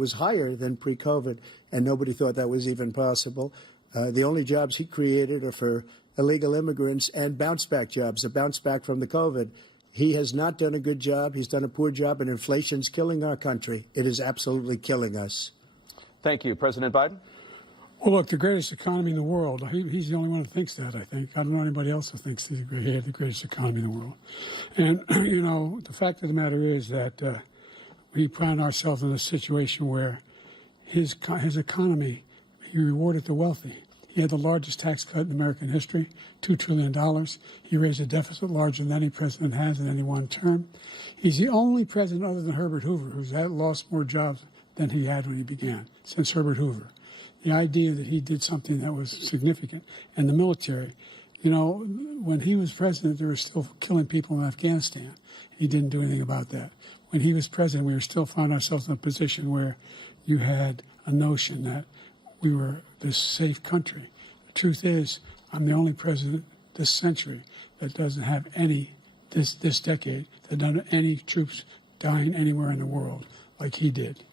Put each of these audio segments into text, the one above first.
was higher than pre-COVID, and nobody thought that was even possible. The only jobs he created are for illegal immigrants and bounce-back jobs, a bounce-back from the COVID. He has not done a good job. He's done a poor job, and inflation's killing our country. It is absolutely killing us. Thank you. President Biden? Well, look, the greatest economy in the world, he's the only one who thinks that, I think. I don't know anybody else who thinks he had the greatest economy in the world. And, you know, the fact of the matter is that we find ourselves in a situation where his economy, he rewarded the wealthy. He had the largest tax cut in American history, $2 trillion. He raised a deficit larger than any president has in any one term. He's the only president other than Herbert Hoover who's lost more jobs than he had when he began, since Herbert Hoover. The idea that he did something that was significant. And the military, you know, when he was president, they were still killing people in Afghanistan. He didn't do anything about that. When he was president, we were still found ourselves in a position where you had a notion that we were this safe country. The truth is, I'm the only president this century that doesn't have any, this decade, that doesn't have any troops dying anywhere in the world like he did.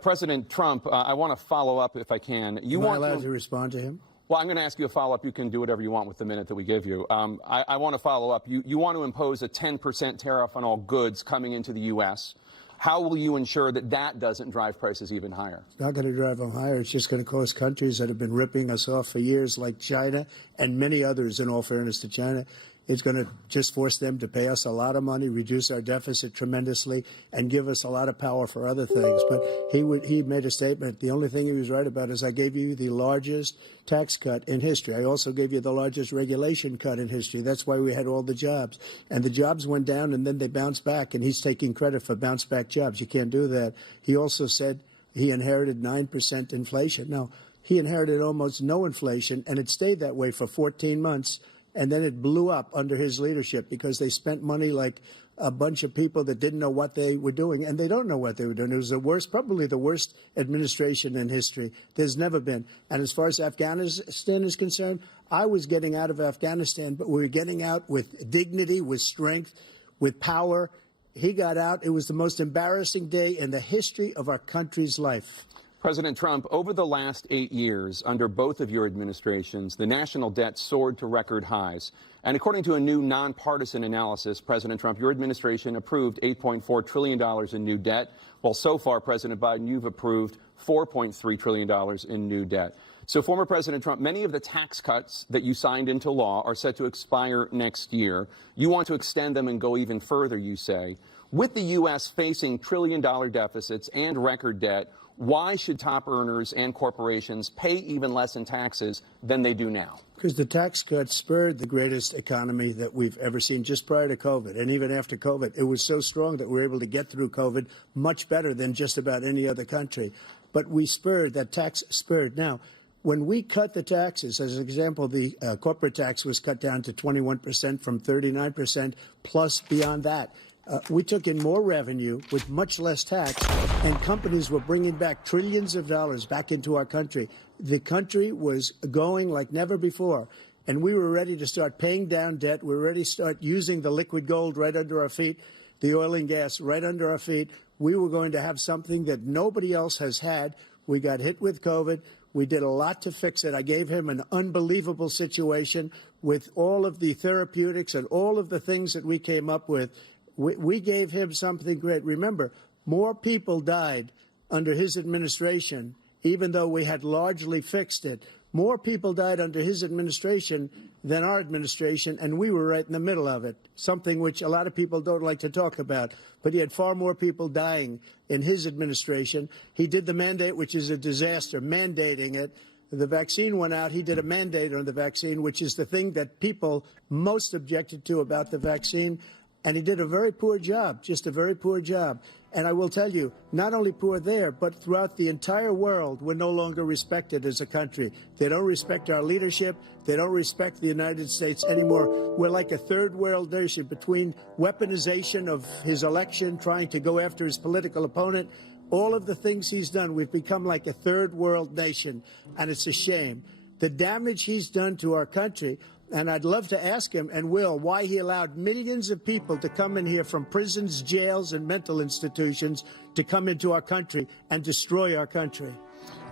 President Trump, I want to follow up if I can. Am I allowed to respond to him? Well, I'm going to ask you a follow-up. You can do whatever you want with the minute that we give you. I want to follow up. You want to impose a 10% tariff on all goods coming into the U.S. How will you ensure that that doesn't drive prices even higher? It's not going to drive them higher. It's just going to cost countries that have been ripping us off for years, like China and many others, in all fairness to China. It's going to just force them to pay us a lot of money, reduce our deficit tremendously, and give us a lot of power for other things. But he made a statement. The only thing he was right about is I gave you the largest tax cut in history. I also gave you the largest regulation cut in history. That's why we had all the jobs. And the jobs went down, and then they bounced back, and he's taking credit for bounce-back jobs. You can't do that. He also said he inherited 9% inflation. No, he inherited almost no inflation, and it stayed that way for 14 months. And then it blew up under his leadership because they spent money like a bunch of people that didn't know what they were doing. And they don't know what they were doing. It was the worst, probably the worst administration in history. There's never been. And as far as Afghanistan is concerned, I was getting out of Afghanistan, but we were getting out with dignity, with strength, with power. He got out. It was the most embarrassing day in the history of our country's life. President Trump, over the last 8 years, under both of your administrations, the national debt soared to record highs. And according to a new nonpartisan analysis, President Trump, your administration approved $8.4 trillion in new debt, while so far, President Biden, you've approved $4.3 trillion in new debt. So, former President Trump, many of the tax cuts that you signed into law are set to expire next year. You want to extend them and go even further, you say. With the U.S. facing trillion-dollar deficits and record debt, why should top earners and corporations pay even less in taxes than they do now? Because the tax cuts spurred the greatest economy that we've ever seen just prior to COVID. And even after COVID, it was so strong that we were able to get through COVID much better than just about any other country. But we spurred, that tax spurred. Now, when we cut the taxes, as an example, the corporate tax was cut down to 21% from 39%, plus beyond that. We took in more revenue with much less tax, and companies were bringing back trillions of dollars back into our country. The country was going like never before, and we were ready to start paying down debt. We were ready to start using the liquid gold right under our feet, the oil and gas right under our feet. We were going to have something that nobody else has had. We got hit with COVID. We did a lot to fix it. I gave him an unbelievable situation with all of the therapeutics and all of the things that we came up with. We gave him something great. Remember, more people died under his administration, even though we had largely fixed it. More people died under his administration than our administration, and we were right in the middle of it, something which a lot of people don't like to talk about. But he had far more people dying in his administration. He did the mandate, which is a disaster, mandating it. The vaccine went out. He did a mandate on the vaccine, which is the thing that people most objected to about the vaccine. And he did a very poor job, just a very poor job. And I will tell you, not only poor there, but throughout the entire world, we're no longer respected as a country. They don't respect our leadership. They don't respect the United States anymore. We're like a third world nation between weaponization of his election, trying to go after his political opponent. All of the things he's done, we've become like a third world nation, and it's a shame. The damage he's done to our country, And I'd love to ask him, and will, why he allowed millions of people to come in here from prisons, jails, and mental institutions to come into our country and destroy our country.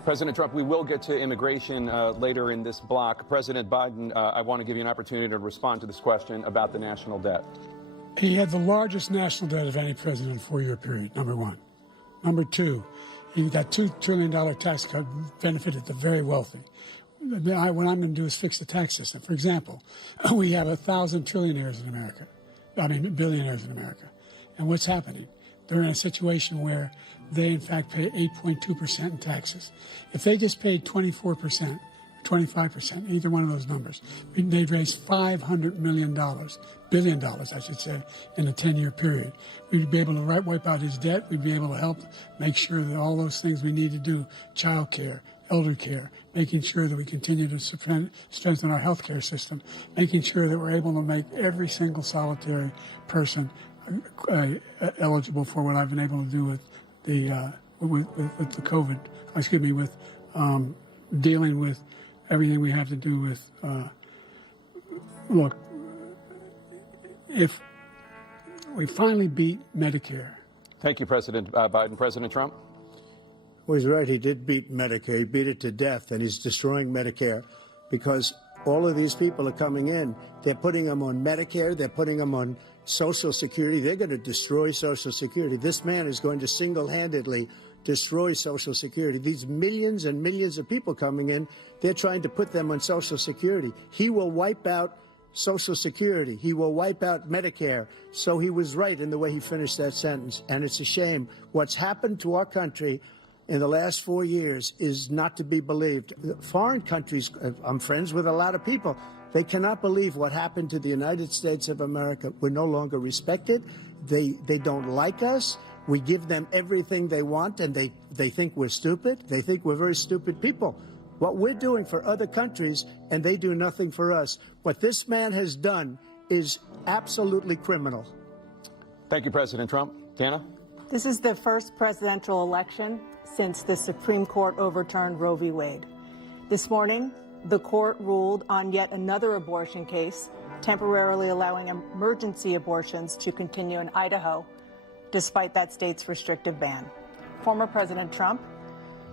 President Trump, we will get to immigration later in this block. President Biden, I want to give you an opportunity to respond to this question about the national debt. He had the largest national debt of any president in a 4-year period, number one. Number two, that $2 trillion tax cut benefited the very wealthy. What I'm going to do is fix the tax system. For example, we have 1,000 trillionaires in America. Billionaires in America. And what's happening? They're in a situation where they, in fact, pay 8.2% in taxes. If they just paid 24%, 25%, either one of those numbers, they'd raise $500 billion, I should say, in a 10-year period. We'd be able to wipe out his debt. We'd be able to help make sure that all those things we need to do, child care, elder care, making sure that we continue to strengthen our health care system, making sure that we're able to make every single solitary person eligible for what I've been able to do with the COVID, with dealing with everything we have to do with, look, if we finally beat Medicare. Thank you, President Biden. President Trump? Well, he's right. He did beat Medicare. He beat it to death, and he's destroying Medicare because all of these people are coming in. They're putting them on Medicare. They're putting them on Social Security. They're going to destroy Social Security. This man is going to single-handedly destroy Social Security. These millions and millions of people coming in, they're trying to put them on Social Security. He will wipe out Social Security. He will wipe out Medicare. So he was right in the way he finished that sentence. And it's a shame. What's happened to our country in the last 4 years is not to be believed. Foreign countries, I'm friends with a lot of people, they cannot believe what happened to the United States of America. We're no longer respected. They don't like us. We give them everything they want, and they think we're stupid. They think we're very stupid people. What we're doing for other countries, and they do nothing for us. What this man has done is absolutely criminal. Thank you, President Trump. Dana? This is the first presidential election since the Supreme Court overturned Roe v. Wade. This morning, the court ruled on yet another abortion case, temporarily allowing emergency abortions to continue in Idaho, despite that state's restrictive ban. Former President Trump,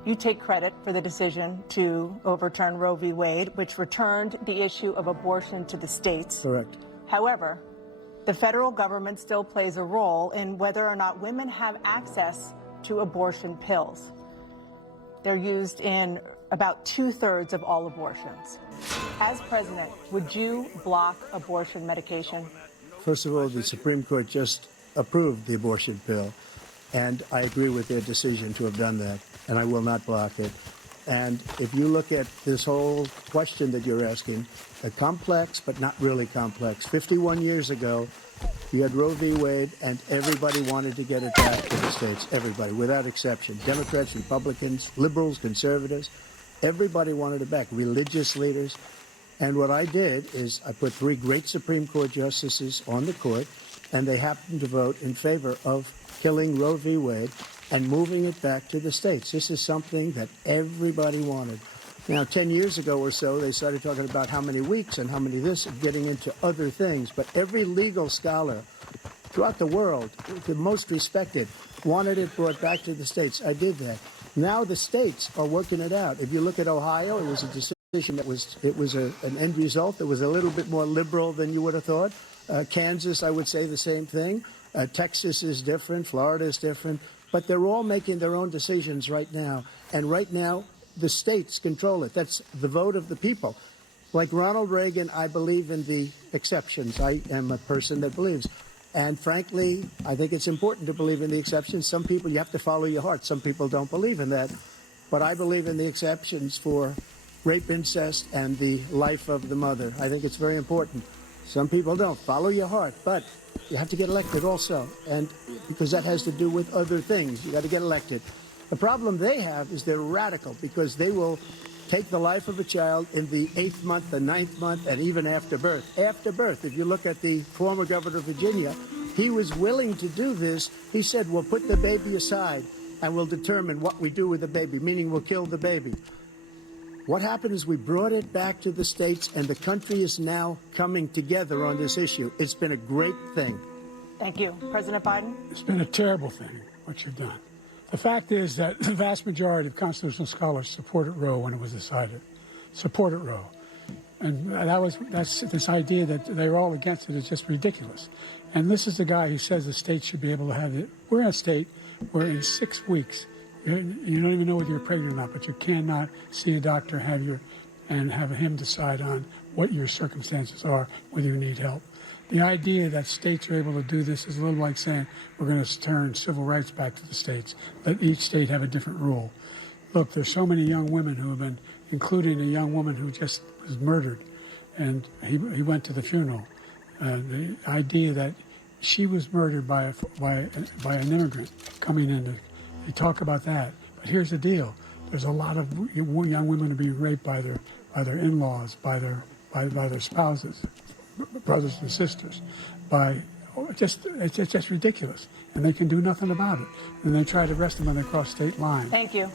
you take credit for the decision to overturn Roe v. Wade, which returned the issue of abortion to the states. Correct. However, the federal government still plays a role in whether or not women have access to abortion pills. They're used in about 2/3 of all abortions. As president, would you block abortion medication? First of all, the Supreme Court just approved the abortion pill, and I agree with their decision to have done that, and I will not block it. And if you look at this whole question that you're asking, complex but not really complex. 51 years ago, you had Roe v. Wade, and everybody wanted to get it back to the states. Everybody, without exception. Democrats, Republicans, liberals, conservatives. Everybody wanted it back. Religious leaders. And what I did is I put 3 great Supreme Court justices on the court, and they happened to vote in favor of killing Roe v. Wade and moving it back to the states. This is something that everybody wanted. Now, 10 years ago or so, they started talking about how many weeks and how many this, and getting into other things. But every legal scholar throughout the world, the most respected, wanted it brought back to the states. I did that. Now the states are working it out. If you look at Ohio, it was a decision that was an end result that was a little bit more liberal than you would have thought. Kansas, I would say the same thing. Texas is different. Florida is different. But they're all making their own decisions right now. And right now, the states control it. That's the vote of the people. Like Ronald Reagan, I believe in the exceptions. I am a person that believes. And frankly, I think it's important to believe in the exceptions. Some people, you have to follow your heart. Some people don't believe in that. But I believe in the exceptions for rape, incest, and the life of the mother. I think it's very important. Some people don't. Follow your heart. But you have to get elected also. And because that has to do with other things. You got to get elected. The problem they have is they're radical because they will take the life of a child in the 8th month, the 9th month, and even after birth. After birth, if you look at the former governor of Virginia, he was willing to do this. He said, we'll put the baby aside and we'll determine what we do with the baby, meaning we'll kill the baby. What happened is we brought it back to the states, and the country is now coming together on this issue. It's been a great thing. Thank you. President Biden? It's been a terrible thing, what you've done. The fact is that the vast majority of constitutional scholars supported Roe when it was decided. Supported Roe. And that's this idea that they're all against it is just ridiculous. And this is the guy who says the state should be able to have it. We're in a state where in 6 weeks, you don't even know whether you're pregnant or not, but you cannot see a doctor and have him decide on what your circumstances are, whether you need help. The idea that states are able to do this is a little like saying we're going to turn civil rights back to the states, let each state have a different rule. Look, there's so many young women who have been, including a young woman who just was murdered, and he went to the funeral. The idea that she was murdered by an immigrant coming in, they talk about that. But here's the deal: there's a lot of young women who are being raped by their in-laws, by their spouses, brothers and sisters. It's just ridiculous, and they can do nothing about it. And they try to arrest them when they cross state lines. Thank you.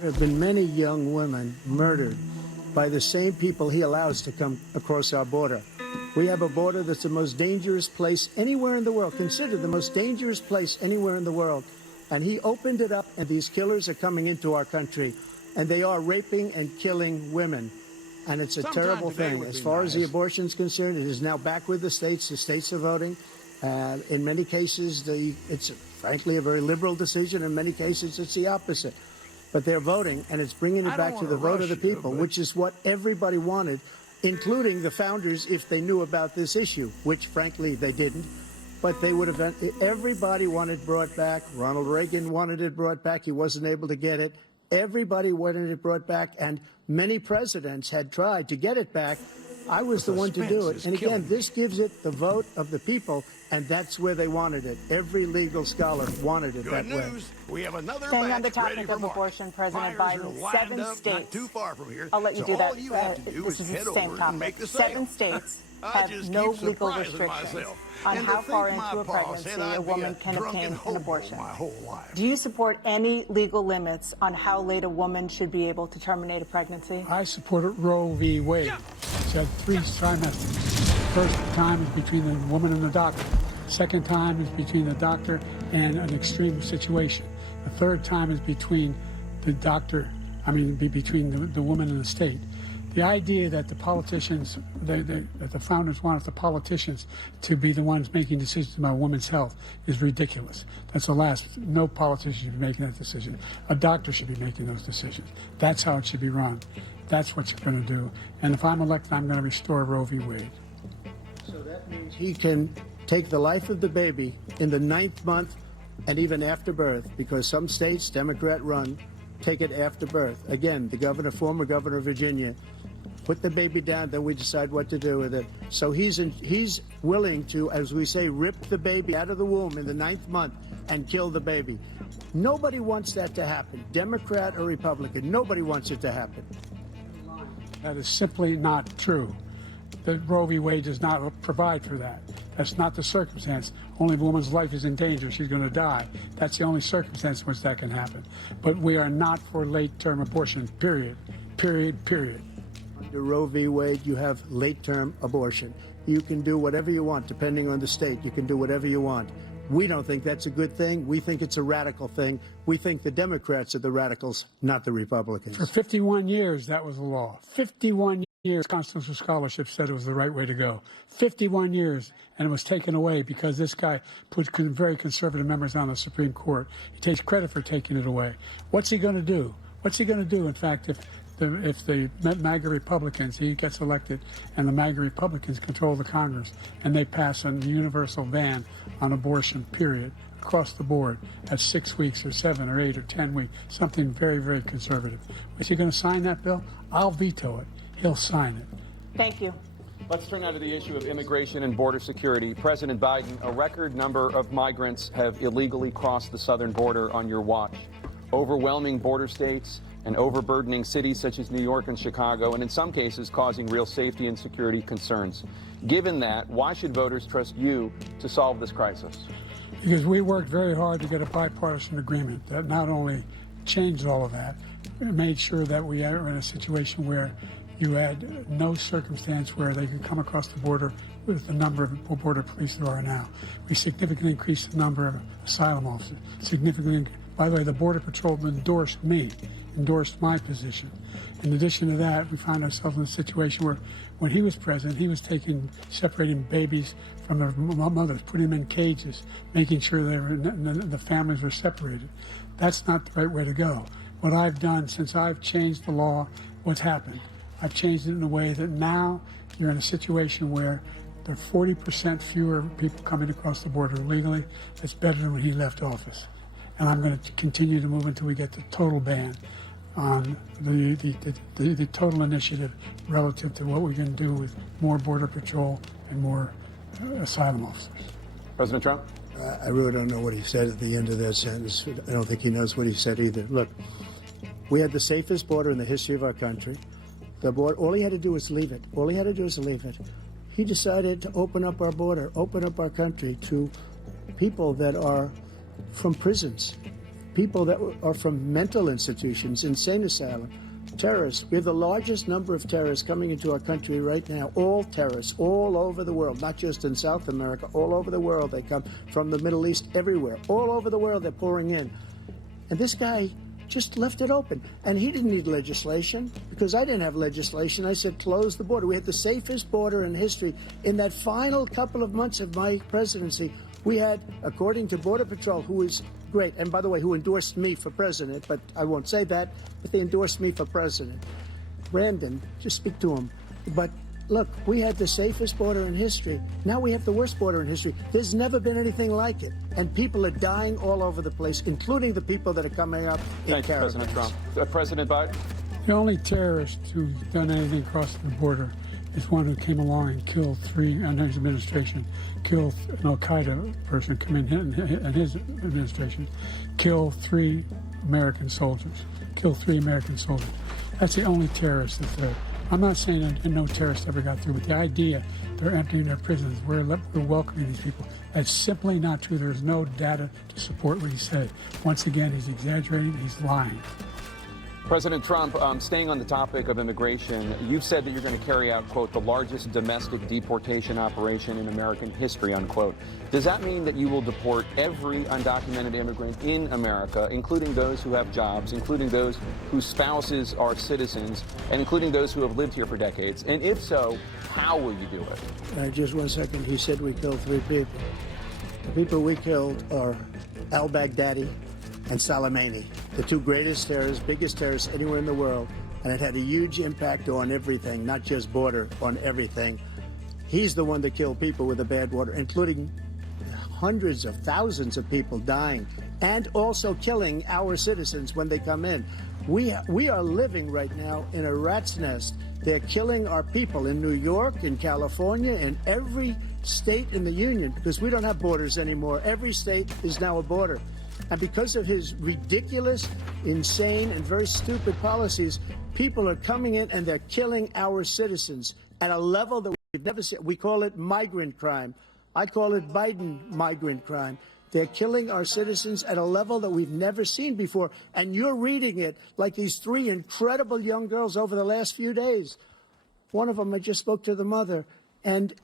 There have been many young women murdered by the same people he allows to come across our border. We have a border that's the most dangerous place anywhere in the world, considered the most dangerous place anywhere in the world. And he opened it up, and these killers are coming into our country, and they are raping and killing women. And it's a terrible thing. As far as the abortion is concerned, it is now back with the states. The states are voting. In many cases, it's frankly a very liberal decision. In many cases, it's the opposite. But they're voting, and it's bringing it back to the vote of the people, which is what everybody wanted, including the founders, if they knew about this issue, which, frankly, they didn't. But they would have, everybody wanted it brought back. Ronald Reagan wanted it brought back. He wasn't able to get it. Everybody wanted it brought back, and many presidents had tried to get it back. I was the one to do it. And again, this gives it the vote of the people, and that's where they wanted it. Every legal scholar wanted it that way. We have another Staying on the batch topic ready for of March. abortion, President Fires are Biden, lined 7 up, states. not too far from here. I'll let you So do that. all you have to do This is is head the same over and make topic. the sale. 7 states I have just no keep legal surprising restrictions myself. on And how to far think into my a pa pregnancy said I'd a be woman can drunken obtain an hobo abortion. my whole life. Do you support any legal limits on how late a woman should be able to terminate a pregnancy? I supported Roe v. Wade. It said 3 trimesters. First time is between the woman and the doctor. Second time is between the doctor and an extreme situation. The third time is between the doctor, between the woman and the state. The idea that the politicians, that the founders wanted the politicians to be the ones making decisions about women's health is ridiculous. That's the last. No politician should be making that decision. A doctor should be making those decisions. That's how it should be run. That's what you're going to do. And if I'm elected, I'm going to restore Roe v. Wade. So that means he can take the life of the baby in the 9th month and even after birth, because some states, Democrat run, take it after birth. Again, the former governor of Virginia, put the baby down, then we decide what to do with it. So he's willing to, as we say, rip the baby out of the womb in the 9th month and kill the baby. Nobody wants that to happen, Democrat or Republican. Nobody wants it to happen. That is simply not true. The Roe v. Wade does not provide for that. That's not the circumstance. Only if a woman's life is in danger, she's going to die. That's the only circumstance in which that can happen. But we are not for late-term abortion, period. Period, period. Under Roe v. Wade, you have late-term abortion. You can do whatever you want, depending on the state. You can do whatever you want. We don't think that's a good thing. We think it's a radical thing. We think the Democrats are the radicals, not the Republicans. For 51 years, that was the law. 51 years, constitutional scholarship said it was the right way to go. 51 years, and it was taken away because this guy put very conservative members on the Supreme Court. He takes credit for taking it away. What's he going to do? What's he going to do, in fact, if the MAGA Republicans, he gets elected, and the MAGA Republicans control the Congress, and they pass a universal ban on abortion, period, across the board at 6 weeks or 7 or 8 or 10 weeks, something very, very conservative. Is he going to sign that bill? I'll veto it. He'll sign it. Thank you. Let's turn now to the issue of immigration and border security. President Biden, a record number of migrants have illegally crossed the southern border on your watch. Overwhelming border states and overburdening cities such as New York and Chicago, and in some cases causing real safety and security concerns. Given that, why should voters trust you to solve this crisis? Because we worked very hard to get a bipartisan agreement that not only changed all of that. It made sure that we are in a situation where you had no circumstance where they could come across the border with the number of border police there are now. We significantly increased the number of asylum officers. By the way, the Border Patrol endorsed my position. In addition to that, we found ourselves in a situation where when he was president, he was separating babies from their mothers, putting them in cages, making sure the families were separated. That's not the right way to go. What I've done since I've changed the law, what's happened? I've changed it in a way that now you're in a situation where there are 40% fewer people coming across the border illegally. That's better than when he left office. And I'm going to continue to move until we get the total ban on the total initiative relative to what we can do with more Border Patrol and more asylum officers. President Trump? I really don't know what he said at the end of that sentence. I don't think he knows what he said either. Look, we had the safest border in the history of our country. The border, all he had to do was leave it. All he had to do was leave it. He decided to open up our border, open up our country to people that are from prisons, people that are from mental institutions, insane asylum, terrorists. We have the largest number of terrorists coming into our country right now, all terrorists, all over the world, not just in South America, all over the world. They come from the Middle East, everywhere. All over the world, they're pouring in. And this guy just left it open. And he didn't need legislation because I didn't have legislation. I said, close the border. We had the safest border in history. In that final couple of months of my presidency, we had, according to Border Patrol, who is great, and by the way, who endorsed me for president, but I won't say that, but they endorsed me for president. Brandon, just speak to him. But look, we had the safest border in history. Now we have the worst border in history. There's never been anything like it. And people are dying all over the place, including the people that are coming up in caravans. Thank you, President Trump. President Biden? The only terrorist who's done anything across the border is one who came along and killed three, under his administration, killed an Al-Qaeda person come in his administration, killed three American soldiers. That's the only terrorist that's there. I'm not saying that no terrorist ever got through, but the idea they're emptying their prisons, we're welcoming these people, that's simply not true. There's no data to support what he said. Once again, he's exaggerating, he's lying. President Trump, staying on the topic of immigration, you've said that you're going to carry out, quote, the largest domestic deportation operation in American history, unquote. Does that mean that you will deport every undocumented immigrant in America, including those who have jobs, including those whose spouses are citizens, and including those who have lived here for decades? And if so, how will you do it? Just 1 second. He said we killed three people. The people we killed are al-Baghdadi and Soleimani, the two greatest terrorists, biggest terrorists anywhere in the world. And it had a huge impact on everything, not just border, on everything. He's the one that killed people with the bad water, including hundreds of thousands of people dying and also killing our citizens when they come in. We are living right now in a rat's nest. They're killing our people in New York, in California, in every state in the union, because we don't have borders anymore. Every state is now a border. And because of his ridiculous, insane, and very stupid policies, people are coming in and they're killing our citizens at a level that we've never seen. We call it migrant crime. I call it Biden migrant crime. They're killing our citizens at a level that we've never seen before. And you're reading it like these three incredible young girls over the last few days. One of them, I just spoke to the mother, and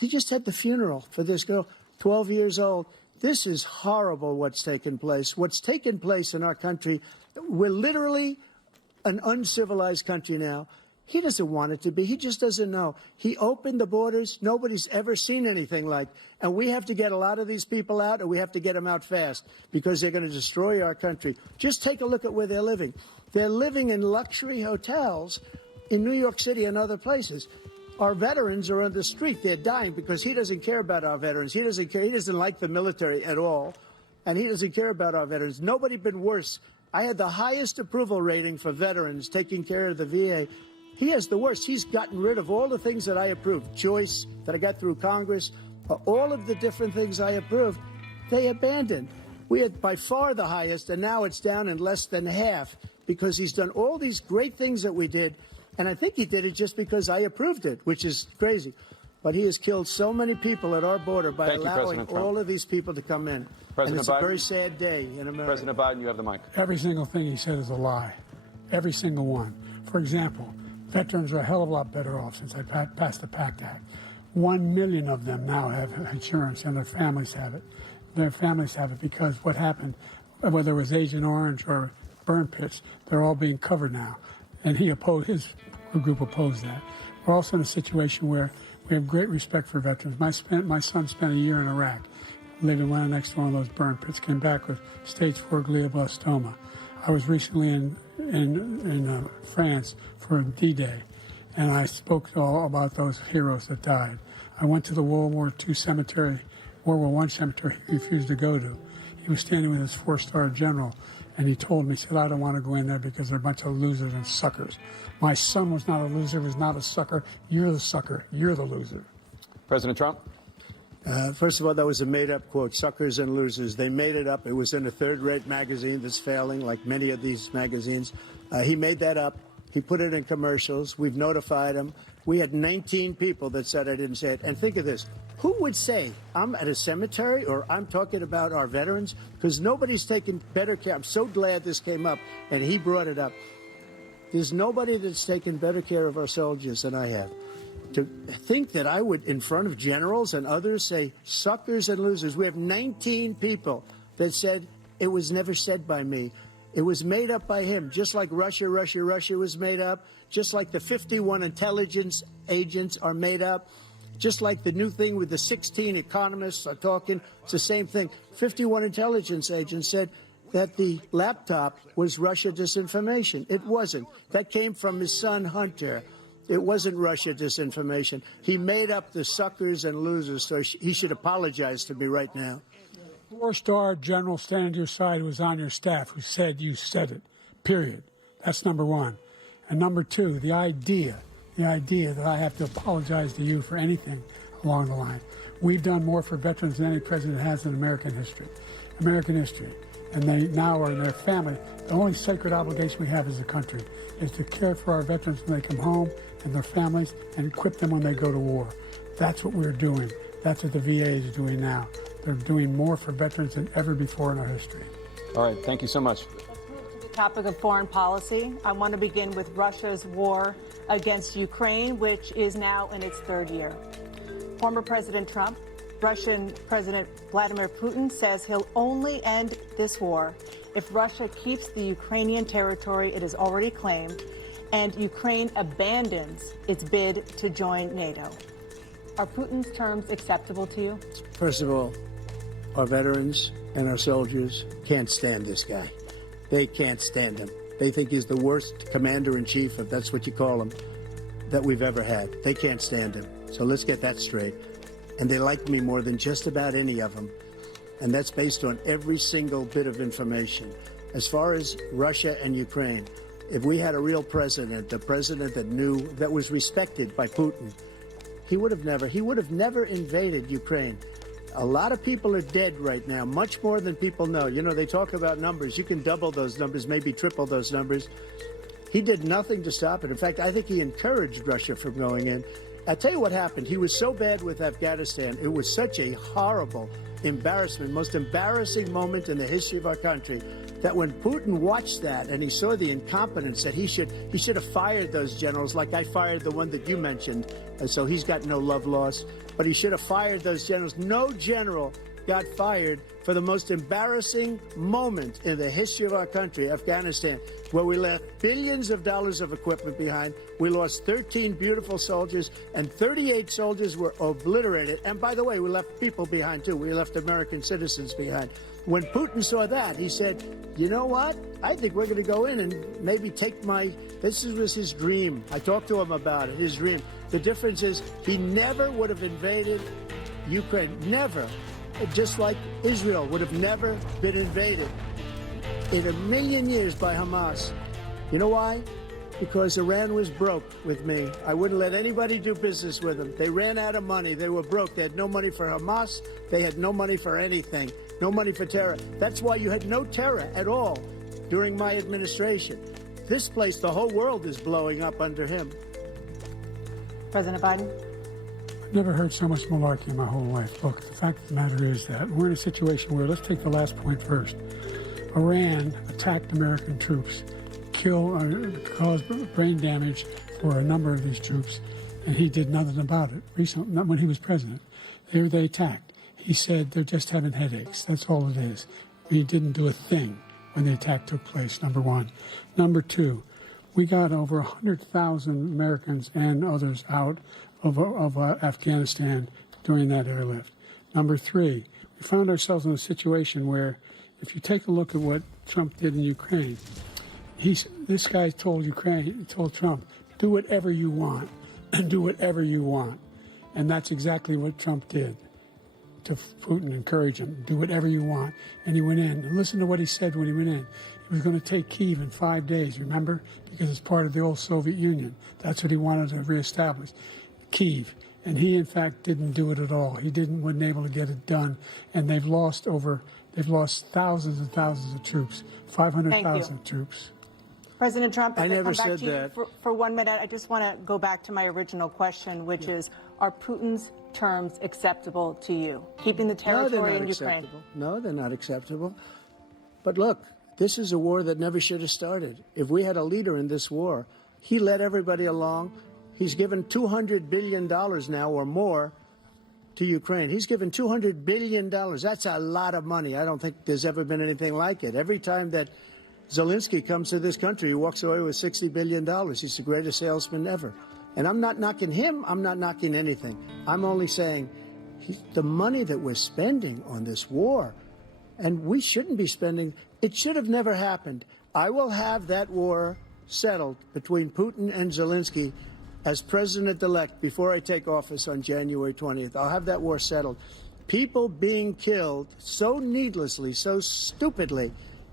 they just had the funeral for this girl, 12 years old. This is horrible what's taken place. What's taken place in our country, we're literally an uncivilized country now. He doesn't want it to be. He just doesn't know. He opened the borders. Nobody's ever seen anything like. And we have to get a lot of these people out, and we have to get them out fast because they're going to destroy our country. Just take a look at where they're living. They're living in luxury hotels in New York City and other places. Our veterans are on the street. They're dying because he doesn't care about our veterans. He doesn't care. He doesn't like the military at all, and he doesn't care about our veterans. Nobody been worse. I had the highest approval rating for veterans taking care of the VA. He has the worst. He's gotten rid of all the things that I approved. Choice that I got through Congress, all of the different things I approved, they abandoned. We had by far the highest, and now it's down in less than half because he's done all these great things that we did. And I think he did it just because I approved it, which is crazy. But he has killed so many people at our border by Thank you, allowing President Trump. all of these people to come in. President and it's Biden. a very sad day in America. President Biden, you have the mic. Every single thing he said is a lie. Every single one. For example, veterans are a hell of a lot better off since I passed the PACT Act. 1 million of them now have insurance, and their families have it. Their families have it because what happened, whether it was Agent Orange or burn pits, they're all being covered now. And his group opposed that. We're also in a situation where we have great respect for veterans. My son spent a year in Iraq, living right next to one of those burn pits, came back with stage 4 glioblastoma. I was recently in France for D-Day, and I spoke all about those heroes that died. I went to the World War I cemetery he refused to go to. He was standing with his 4-star general, and he told me, he said, I don't want to go in there because they're a bunch of losers and suckers. My son was not a loser, was not a sucker. You're the sucker. You're the loser. President Trump? First of all, that was a made-up quote, suckers and losers. They made it up. It was in a third-rate magazine that's failing, like many of these magazines. He made that up. He put it in commercials. We've notified him. We had 19 people that said I didn't say it. And think of this. Who would say I'm at a cemetery or I'm talking about our veterans? Because nobody's taken better care. I'm so glad this came up, and he brought it up. There's nobody that's taken better care of our soldiers than I have. To think that I would, in front of generals and others, say suckers and losers. We have 19 people that said it was never said by me. It was made up by him, just like Russia was made up, just like the 51 intelligence agents are made up, just like the new thing with the 16 economists are talking. It's the same thing. 51 intelligence agents said that the laptop was Russia disinformation. It wasn't. That came from his son, Hunter. It wasn't Russia disinformation. He made up the suckers and losers, so he should apologize to me right now. 4-star general standing to your side who was on your staff who said you said it, period. That's number one. And number two, the idea that I have to apologize to you for anything along the line. We've done more for veterans than any president has in American history. And they now are in their family. The only sacred obligation we have as a country is to care for our veterans when they come home and their families and equip them when they go to war. That's what we're doing. That's what the VA is doing now. They're doing more for veterans than ever before in our history. All right, thank you so much. Let's move to the topic of foreign policy. I want to begin with Russia's war against Ukraine, which is now in its 3rd year. Former President Trump, Russian President Vladimir Putin says he'll only end this war if Russia keeps the Ukrainian territory it has already claimed and Ukraine abandons its bid to join NATO. Are Putin's terms acceptable to you? First of all, our veterans and our soldiers can't stand this guy. They can't stand him. They think he's the worst commander-in-chief, if that's what you call him, that we've ever had. They can't stand him. So let's get that straight. And they like me more than just about any of them. And that's based on every single bit of information. As far as Russia and Ukraine, if we had a real president, a president that knew, that was respected by Putin, he would have never invaded Ukraine. A lot of people are dead right now, much more than people know. You know, they talk about numbers. You can double those numbers, maybe triple those numbers. He did nothing to stop it. In fact, I think he encouraged Russia from going in. I'll tell you what happened. He was so bad with Afghanistan. It was such a horrible embarrassment, most embarrassing moment in the history of our country, that when Putin watched that and he saw the incompetence, that he should have fired those generals, like I fired the one that you mentioned. And so he's got no love lost. But he should have fired those generals. No general got fired for the most embarrassing moment in the history of our country, Afghanistan, where we left billions of dollars of equipment behind. We lost 13 beautiful soldiers, and 38 soldiers were obliterated. And by the way, we left people behind, too. We left American citizens behind. When Putin saw that, he said, you know what? I think we're going to go in and maybe take this was his dream. I talked to him about it, his dream. The difference is he never would have invaded Ukraine, never. Just like Israel would have never been invaded in a million years by Hamas. You know why? Because Iran was broke with me. I wouldn't let anybody do business with them. They ran out of money. They were broke. They had no money for Hamas. They had no money for anything. No money for terror. That's why you had no terror at all during my administration. This place, the whole world is blowing up under him. President Biden? Never heard so much malarkey in my whole life. Look, the fact of the matter is that we're in a situation where, let's take the last point first. Iran attacked American troops, caused brain damage for a number of these troops, and he did nothing about it. Recently, not when he was president. They attacked. He said they're just having headaches. That's all it is. He didn't do a thing when the attack took place, number one. Number two, we got over 100,000 Americans and others out of Afghanistan during that airlift. Number three, we found ourselves in a situation where, if you take a look at what Trump did in Ukraine, this guy told Trump, do whatever you want, and do whatever you want. And that's exactly what Trump did to Putin, encourage him, do whatever you want. And he went in. And listen to what he said when he went in. He was going to take Kyiv in 5 days, remember? Because it's part of the old Soviet Union. That's what he wanted to reestablish, Kyiv. And he, in fact, didn't do it at all. He wasn't able to get it done. And they've lost thousands and thousands of troops, 500,000 troops. President Trump, I as never come back said to you that. for 1 minute, I just want to go back to my original question, which is, are Putin's terms acceptable to you? Keeping the territory in Ukraine? No, they're not acceptable. But look, this is a war that never should have started. If we had a leader in this war, he led everybody along. He's given $200 billion now or more to Ukraine. He's given $200 billion. That's a lot of money. I don't think there's ever been anything like it. Every time that Zelensky comes to this country, he walks away with $60 billion. He's the greatest salesman ever. And I'm not knocking him. I'm not knocking anything. I'm only saying the money that we're spending on this war, and we shouldn't be spending, it should have never happened. I will have that war settled between Putin and Zelensky as president-elect before I take office on January 20th. I'll have that war settled. People being killed so needlessly, so stupidly,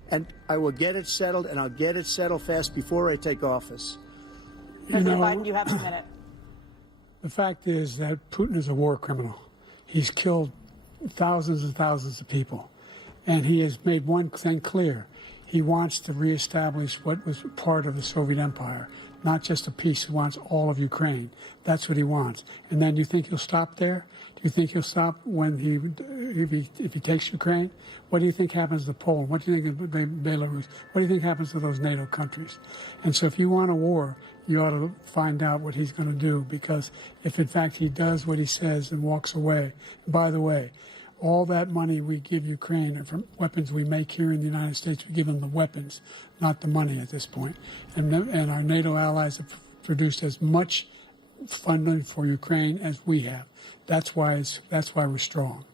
and I will get it settled, and I'll get it settled fast before I take office. President Biden, you have a minute. The fact is that Putin is a war criminal. He's killed thousands and thousands of people. And he has made one thing clear. He wants to reestablish what was part of the Soviet Empire, not just a piece. He wants all of Ukraine. That's what he wants. And then do you think he'll stop there? Do you think he'll stop when if he takes Ukraine? What do you think happens to Poland? What do you think of Belarus? What do you think happens to those NATO countries? And so if you want a war, you ought to find out what he's going to do, because if in fact he does what he says and walks away, by the way, all that money we give Ukraine are from weapons we make here in the United States. We give them the weapons, not the money at this point. And our NATO allies have produced as much funding for Ukraine as we have. That's why we're strong.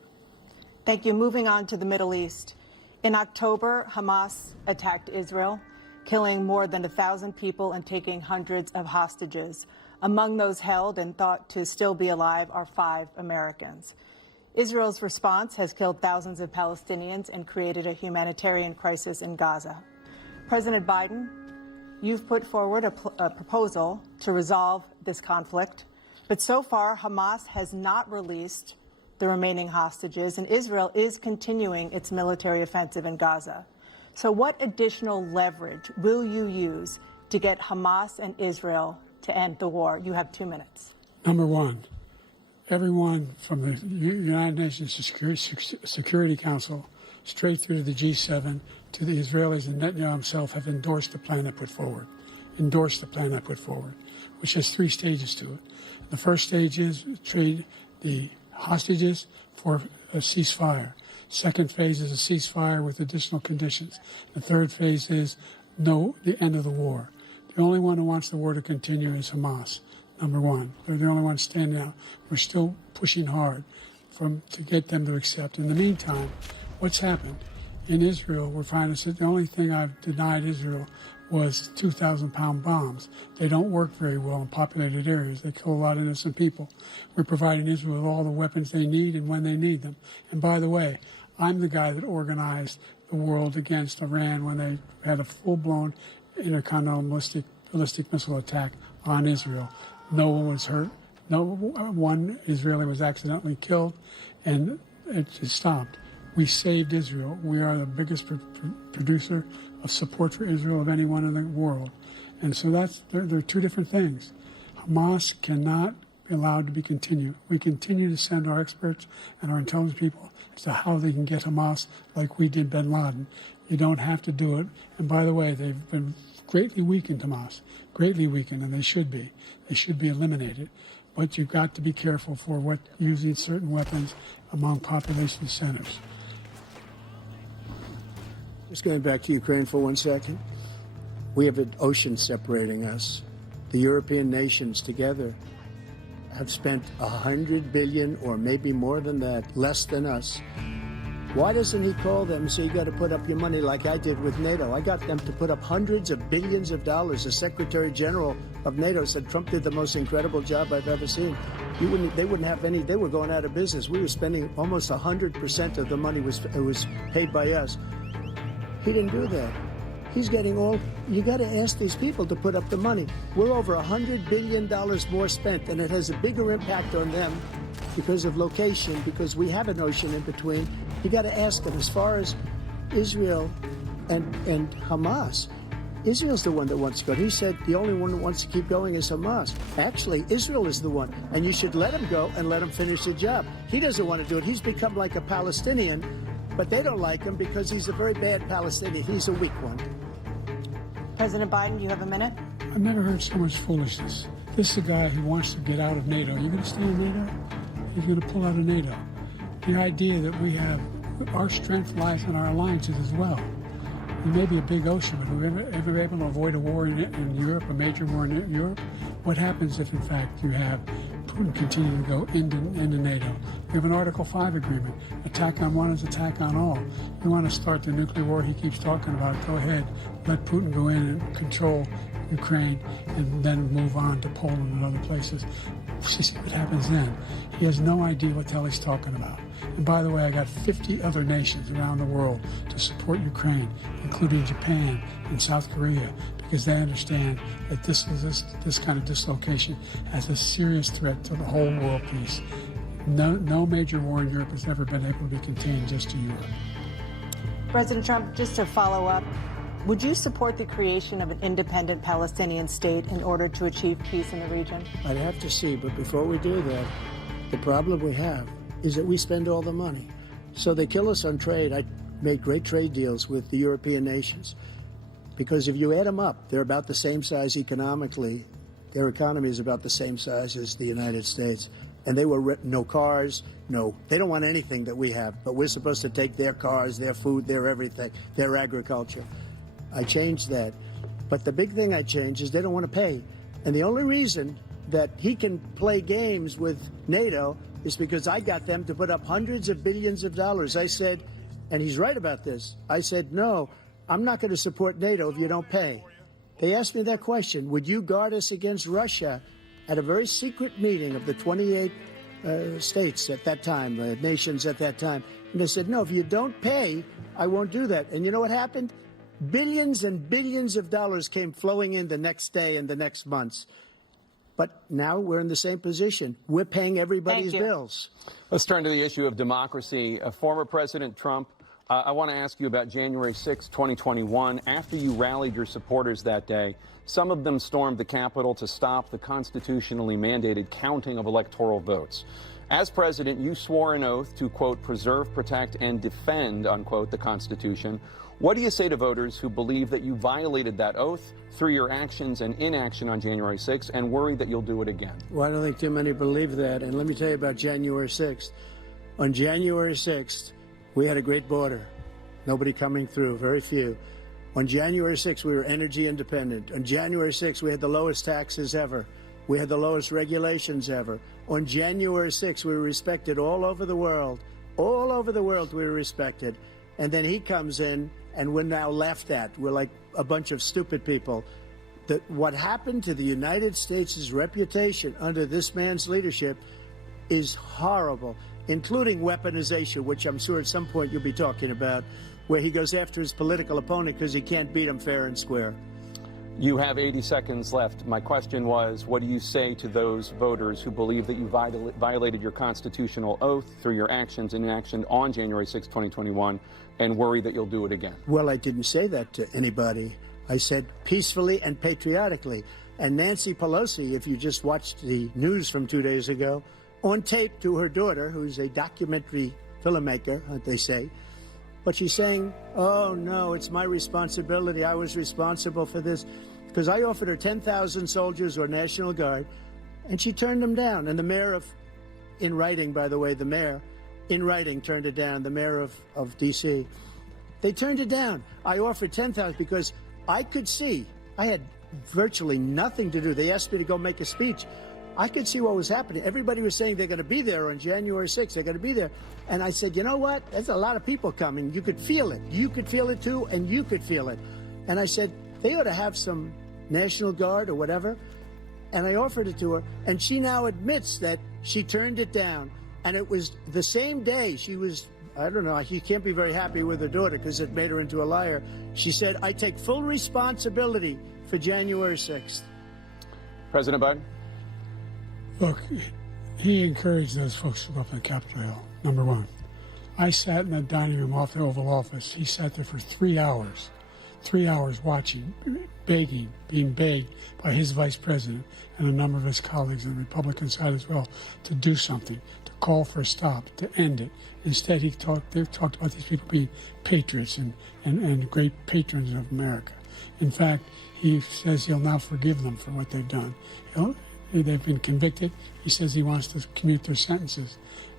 Thank you. Moving on to the Middle East. In October, Hamas attacked Israel, killing more than 1,000 people and taking hundreds of hostages. Among those held and thought to still be alive are 5 Americans. Israel's response has killed thousands of Palestinians and created a humanitarian crisis in Gaza. President Biden, you've put forward a proposal to resolve this conflict, but so far Hamas has not released the remaining hostages, and Israel is continuing its military offensive in Gaza. So what additional leverage will you use to get Hamas and Israel to end the war? You have 2 minutes. Number one, everyone from the United Nations Security Council straight through to the G7 to the Israelis and Netanyahu himself have endorsed the plan I put forward, which has 3 stages to it. The first stage is trade the hostages for a ceasefire. Second phase is a ceasefire with additional conditions. The third phase is the end of the war. The only one who wants the war to continue is Hamas. Number one, they're the only ones standing out. We're still pushing hard to get them to accept. In the meantime, what's happened? In Israel, we're finding that the only thing I've denied Israel was 2,000-pound bombs. They don't work very well in populated areas. They kill a lot of innocent people. We're providing Israel with all the weapons they need and when they need them. And by the way, I'm the guy that organized the world against Iran when they had a full-blown intercontinental ballistic missile attack on Israel. No one was hurt. No one Israeli was accidentally killed, and it just stopped. We saved Israel. We are the biggest producer of support for Israel of anyone in the world. And so there are 2 different things. Hamas cannot be allowed to be continued. We continue to send our experts and our intelligence people as to how they can get Hamas like we did bin Laden. You don't have to do it. And by the way, they've been greatly weakened, Hamas, greatly weakened, and they should be. They should be eliminated. But you've got to be careful for what using certain weapons among population centers. Just going back to Ukraine for 1 second. We have an ocean separating us. The European nations together have spent $100 billion, or maybe more than that, less than us. Why doesn't he call them and say, you got to put up your money like I did with NATO? I got them to put up hundreds of billions of dollars. The Secretary General of NATO said Trump did the most incredible job I've ever seen. They wouldn't have any, they were going out of business. We were spending almost 100% of the money was paid by us. He didn't do that. He's getting all, you got to ask these people to put up the money. We're over $100 billion more spent, and it has a bigger impact on them because of location, because we have an ocean in between. You got to ask them, as far as Israel and Hamas, Israel's the one that wants to go. He said the only one that wants to keep going is Hamas. Actually, Israel is the one, and you should let him go and let him finish the job. He doesn't want to do it. He's become like a Palestinian, but they don't like him because he's a very bad Palestinian. He's a weak one. President Biden, you have a minute. I've never heard so much foolishness. This is a guy who wants to get out of NATO. Are you going to stay in NATO? He's going to pull out of NATO. The idea that we have, our strength lies in our alliances as well. We may be a big ocean, but are we ever able to avoid a war in Europe, a major war in Europe? What happens if, in fact, you have Putin continue to go into NATO? We have an Article 5 agreement. Attack on one is attack on all. You want to start the nuclear war he keeps talking about, go ahead. Let Putin go in and control Ukraine and then move on to Poland and other places. See what happens then. He has no idea what the hell he's talking about. And by the way, I got 50 other nations around the world to support Ukraine, including Japan and South Korea, because they understand that this kind of dislocation has a serious threat to the whole world peace. No major war in Europe has ever been able to be contained just to Europe. President Trump, just to follow up, would you support the creation of an independent Palestinian state in order to achieve peace in the region? I'd have to see, but before we do that, the problem we have is that we spend all the money. So they kill us on trade. I made great trade deals with the European nations because if you add them up, they're about the same size economically. Their economy is about the same size as the United States. And they were no cars, they don't want anything that we have, but we're supposed to take their cars, their food, their everything, their agriculture. I changed that. But the big thing I changed is they don't want to pay. And the only reason that he can play games with NATO is because I got them to put up hundreds of billions of dollars. I said, and he's right about this, I said, no, I'm not going to support NATO if you don't pay. They asked me that question, would you guard us against Russia, at a very secret meeting of the 28 states at that time, nations at that time. And they said, no, if you don't pay, I won't do that. And you know what happened? Billions and billions of dollars came flowing in the next day and the next months. But now we're in the same position. We're paying everybody's bills. Let's turn to the issue of democracy. Former President Trump, I want to ask you about January 6, 2021. After you rallied your supporters that day, some of them stormed the Capitol to stop the constitutionally mandated counting of electoral votes. As president, you swore an oath to, quote, preserve, protect, and defend, unquote, the Constitution. What do you say to voters who believe that you violated that oath through your actions and inaction on January 6th and worry that you'll do it again? Well, I don't think too many believe that. And let me tell you about January 6th. On January 6th, we had a great border. Nobody coming through, very few. On January 6th, we were energy independent. On January 6th, we had the lowest taxes ever. We had the lowest regulations ever. On January 6th, we were respected all over the world. All over the world, we were respected. And then he comes in, and we're now laughed at. We're like a bunch of stupid people. What happened to the United States' reputation under this man's leadership is horrible, including weaponization, which I'm sure at some point you'll be talking about, where he goes after his political opponent because he can't beat him fair and square. You have 80 seconds left. My question was, what do you say to those voters who believe that you violated your constitutional oath through your actions and inaction on January 6, 2021, and worry that you'll do it again? Well, I didn't say that to anybody. I said peacefully and patriotically. And Nancy Pelosi, if you just watched the news from 2 days ago, on tape to her daughter, who's a documentary filmmaker, they say, but she's saying, oh, no, it's my responsibility. I was responsible for this. Because I offered her 10,000 soldiers or National Guard, and she turned them down. And the mayor in writing, by the way, the mayor in writing turned it down, the mayor of D.C. They turned it down. I offered 10,000 because I could see, I had virtually nothing to do. They asked me to go make a speech. I could see what was happening. Everybody was saying they're going to be there on January 6th. They're going to be there. And I said, you know what? There's a lot of people coming. You could feel it. You could feel it too, and you could feel it. And I said, they ought to have some National Guard or whatever. And I offered it to her. And she now admits that she turned it down. And it was the same day she was, I don't know, she can't be very happy with her daughter because it made her into a liar. She said, I take full responsibility for January 6th. President Biden? Look, he encouraged those folks to go up on Capitol Hill, number one. I sat in that dining room off the Oval Office. He sat there for 3 hours watching, begging, being begged by his vice president and a number of his colleagues on the Republican side as well to do something, to call for a stop, to end it. Instead, they talked about these people being patriots and great patrons of America. In fact, he says he'll now forgive them for what they've done. They've been convicted. He says he wants to commute their sentences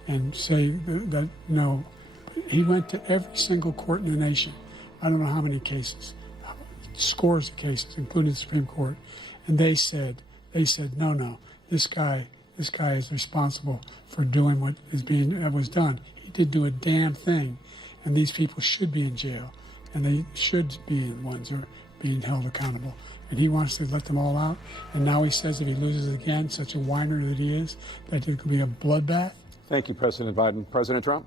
and say that no. He went to every single court in the nation. I don't know how many cases, scores of cases, including the Supreme Court, and they said, no, this guy is responsible for doing what was done. He did do a damn thing, and these people should be in jail, and they should be the ones who are being held accountable. And he wants to let them all out. And now he says if he loses again, such a whiner that he is, that it could be a bloodbath. Thank you, President Biden. President Trump?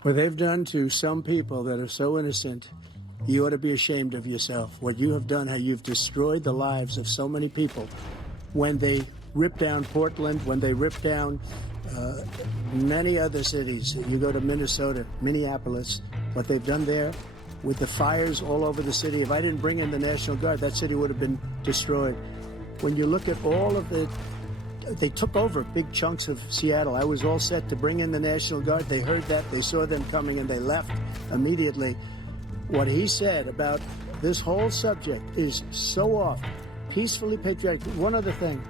What they've done to some people that are so innocent, you ought to be ashamed of yourself. What you have done, how you've destroyed the lives of so many people. When they ripped down Portland, when they ripped down many other cities, you go to Minnesota, Minneapolis, what they've done there, with the fires all over the city. If I didn't bring in the National Guard, that city would have been destroyed. When you look at all of it, they took over big chunks of Seattle. I was all set to bring in the National Guard. They heard that, they saw them coming, and they left immediately. What he said about this whole subject is so off. Peacefully patriotic. One other thing.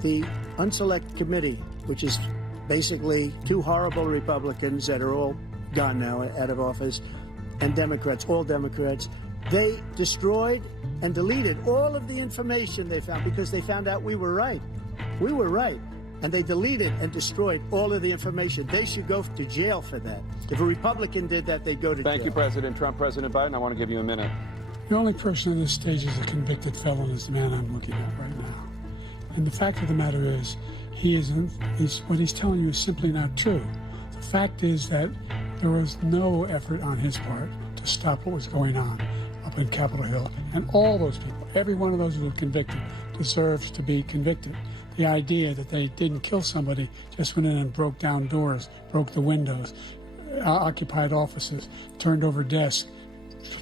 The Unselect Committee, which is basically two horrible Republicans that are all gone now, out of office, and Democrats, all Democrats, they destroyed and deleted all of the information they found because they found out we were right. We were right. And they deleted and destroyed all of the information. They should go to jail for that. If a Republican did that, they'd go to jail. Thank you, President Trump. President Biden, I want to give you a minute. The only person on this stage is a convicted felon is the man I'm looking at right now. And the fact of the matter is, what he's telling you is simply not true. The fact is that there was no effort on his part to stop what was going on up in Capitol Hill. And all those people, every one of those who were convicted, deserves to be convicted. The idea that they didn't kill somebody, just went in and broke down doors, broke the windows, occupied offices, turned over desks,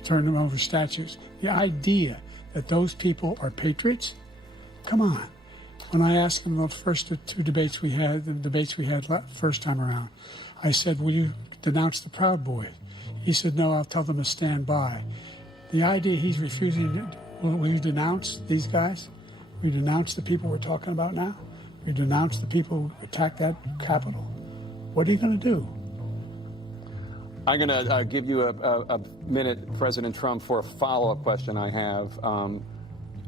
turned them over statues. The idea that those people are patriots? Come on. When I asked him the first two debates we had, first time around, I said, will you denounce the Proud Boys? He said, no, I'll tell them to stand by. The idea he's refusing, will you denounce these guys? Will you denounce the people we're talking about now? Will you denounce the people who attacked that Capitol? What are you going to do? I'm going to give you a minute, President Trump, for a follow-up question I have.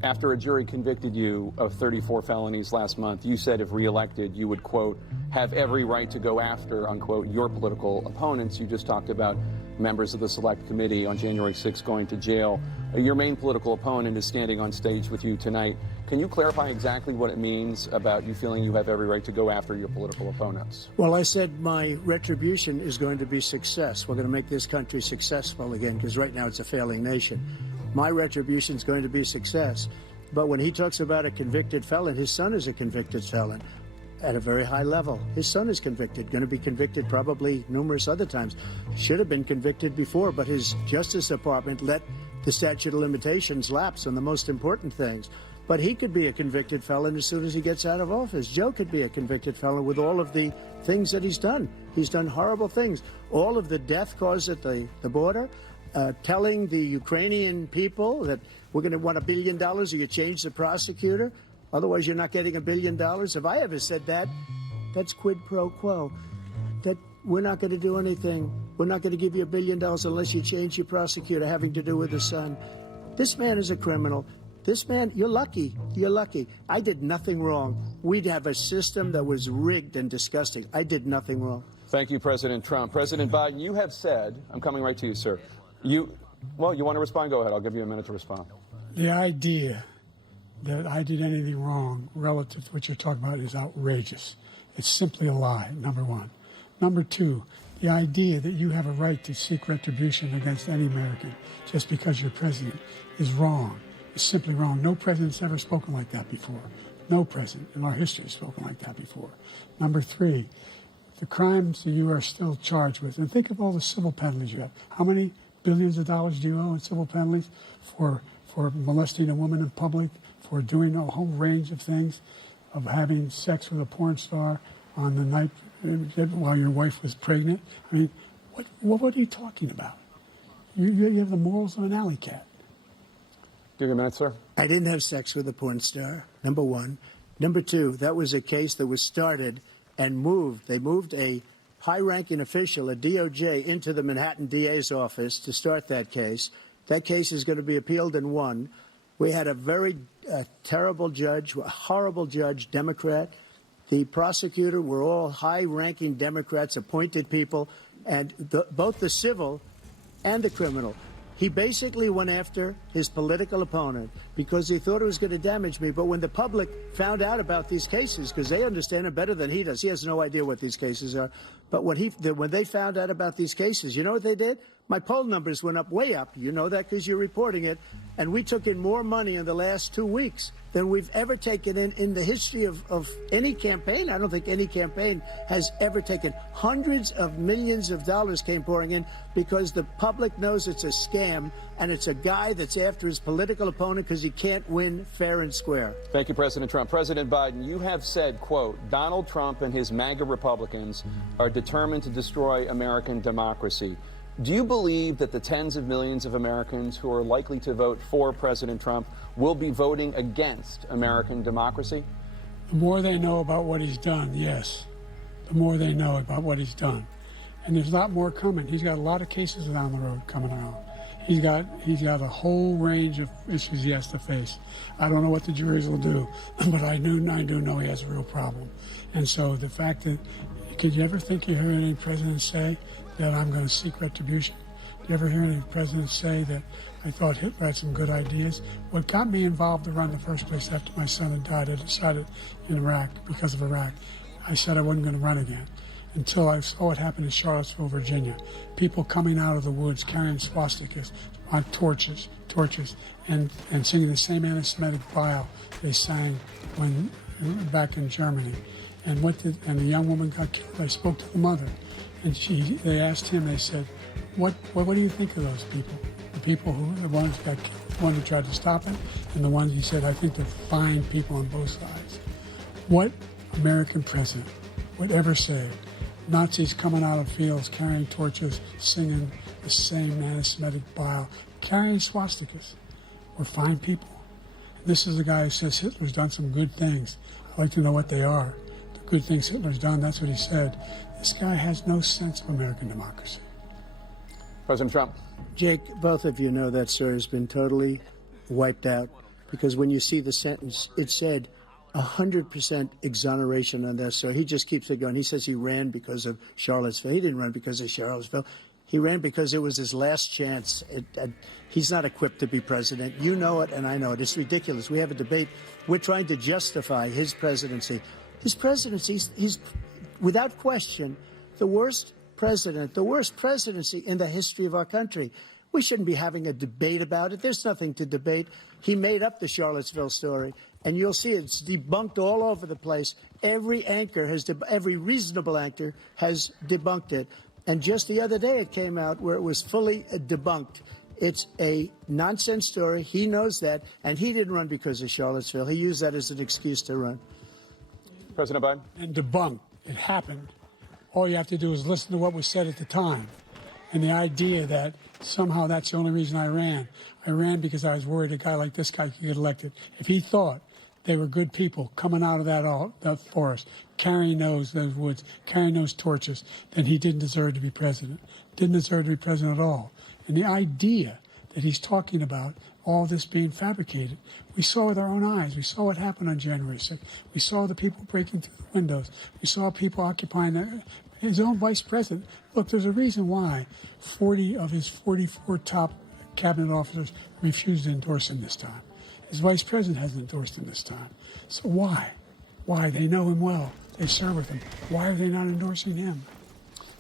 After a jury convicted you of 34 felonies last month, you said if reelected, you would, quote, have every right to go after, unquote, your political opponents. You just talked about members of the Select Committee on January 6th going to jail. Your main political opponent is standing on stage with you tonight. Can you clarify exactly what it means about you feeling you have every right to go after your political opponents? Well, I said my retribution is going to be success. We're going to make this country successful again, because right now it's a failing nation. My retribution is going to be success. But when he talks about a convicted felon, his son is a convicted felon at a very high level. His son is convicted, going to be convicted probably numerous other times. Should have been convicted before, but his Justice Department let the statute of limitations lapse on the most important things. But he could be a convicted felon as soon as he gets out of office. Joe could be a convicted felon with all of the things that he's done. He's done horrible things. All of the death caused at the border, telling the Ukrainian people that we're going to want $1 billion or you change the prosecutor. Otherwise, you're not getting $1 billion. If I ever said that, that's quid pro quo. That we're not going to do anything. We're not going to give you $1 billion unless you change your prosecutor having to do with the son. This man is a criminal. This man, you're lucky. You're lucky. I did nothing wrong. We'd have a system that was rigged and disgusting. I did nothing wrong. Thank you, President Trump. President Biden, you have said, I'm coming right to you, sir. You want to respond? Go ahead. I'll give you a minute to respond. The idea that I did anything wrong relative to what you're talking about is outrageous. It's simply a lie, number one. Number two, the idea that you have a right to seek retribution against any American just because you're president is wrong. It's simply wrong. No president's ever spoken like that before. No president in our history has spoken like that before. Number three, the crimes that you are still charged with, and think of all the civil penalties you have. How many billions of dollars do you owe in civil penalties for molesting a woman in public, for doing a whole range of things, of having sex with a porn star on the night while your wife was pregnant? I mean, what are you talking about? You have the morals of an alley cat. Give you a minute, sir. I didn't have sex with a porn star, number one. Number two, that was a case that was started and moved. They moved a high-ranking official, a DOJ, into the Manhattan DA's office to start that case. That case is going to be appealed and won. We had a very terrible judge, a horrible judge, Democrat. The prosecutor were all high-ranking Democrats, appointed people, and both the civil and the criminal. He basically went after his political opponent because he thought it was going to damage me. But when the public found out about these cases, because they understand it better than he does, he has no idea what these cases are. But when they found out about these cases, you know what they did? My poll numbers went up, way up. You know that because you're reporting it. And we took in more money in the last 2 weeks than we've ever taken in the history of any campaign. I don't think any campaign has ever taken. Hundreds of millions of dollars came pouring in because the public knows it's a scam and it's a guy that's after his political opponent because he can't win fair and square. Thank you, President Trump. President Biden, you have said, quote, Donald Trump and his MAGA Republicans are determined to destroy American democracy. Do you believe that the tens of millions of Americans who are likely to vote for President Trump will be voting against American democracy? The more they know about what he's done, yes. The more they know about what he's done. And there's a lot more coming. He's got a lot of cases down the road coming around. He's got a whole range of issues he has to face. I don't know what the juries will do, but I do know he has a real problem. And so the fact that, could you ever think you heard any president say that I'm going to seek retribution? Did you ever hear any president say that I thought Hitler had some good ideas? What got me involved to run in the first place after my son had died, I decided in Iraq, because of Iraq, I said I wasn't going to run again until I saw what happened in Charlottesville, Virginia. People coming out of the woods carrying swastikas on torches, and singing the same anti-Semitic bile they sang when back in Germany. And the young woman got killed. I spoke to the mother, and they asked him. They said, "What do you think of those people? The people the ones who got killed, the one who tried to stop it, and the ones," he said, "I think they're fine people on both sides." What American president would ever say, Nazis coming out of fields carrying torches, singing the same anti-Semitic bile, carrying swastikas, were fine people? This is the guy who says Hitler's done some good things. I'd like to know what they are. Good things Hitler's done, that's what he said. This guy has no sense of American democracy. President Trump. Jake, both of you know that, sir, has been totally wiped out because when you see the sentence, it said 100% exoneration on that, sir. He just keeps it going. He says he ran because of Charlottesville. He didn't run because of Charlottesville. He ran because it was his last chance. He's not equipped to be president. You know it, and I know it. It's ridiculous. We have a debate. We're trying to justify his presidency. His presidency, he's without question the worst president, the worst presidency in the history of our country. We shouldn't be having a debate about it. There's nothing to debate. He made up the Charlottesville story, and you'll see it's debunked all over the place. Every reasonable anchor has debunked it. And just the other day it came out where it was fully debunked. It's a nonsense story. He knows that, and he didn't run because of Charlottesville. He used that as an excuse to run. President Biden? And debunk. It happened. All you have to do is listen to what was said at the time. And the idea that somehow that's the only reason I ran. I ran because I was worried a guy like this guy could get elected. If he thought they were good people coming out of that forest, carrying those woods, carrying those torches, then he didn't deserve to be president. Didn't deserve to be president at all. And the idea that he's talking about all this being fabricated, we saw with our own eyes. We saw what happened on January 6th. We saw the people breaking through the windows. We saw people occupying his own vice president. Look, there's a reason why 40 of his 44 top cabinet officers refused to endorse him this time. His vice president hasn't endorsed him this time. So why? Why? They know him well. They serve with him. Why are they not endorsing him?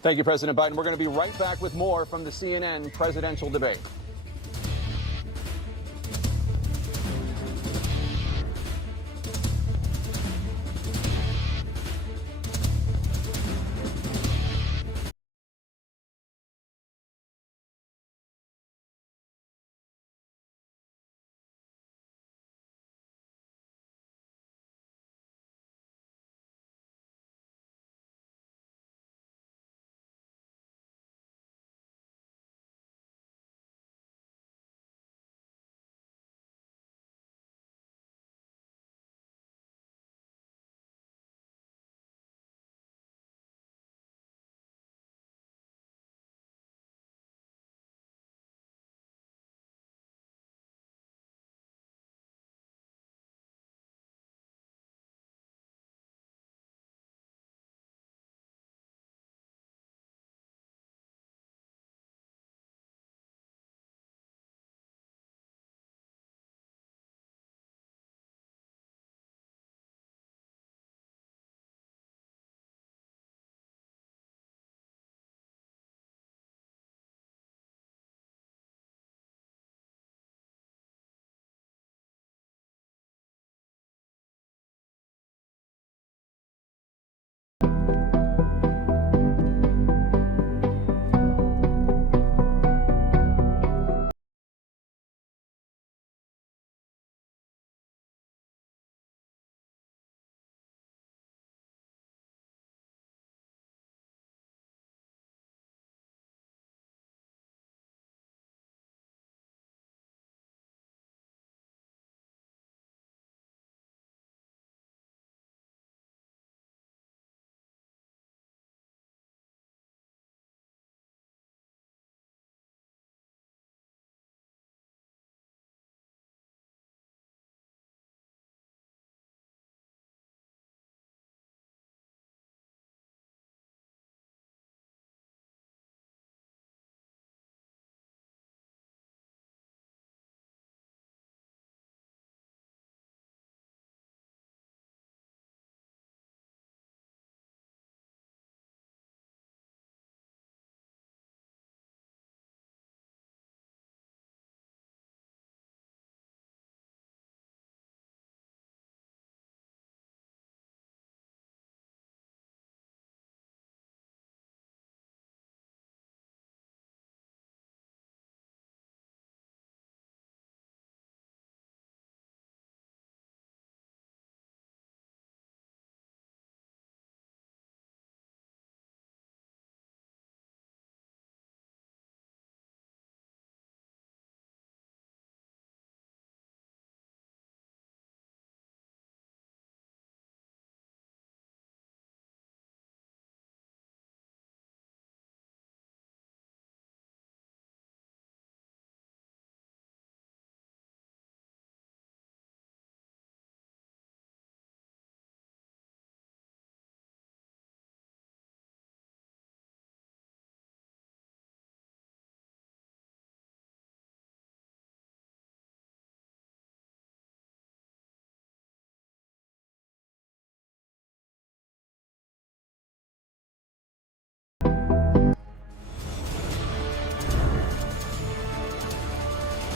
Thank you, President Biden. We're going to be right back with more from the CNN presidential debate.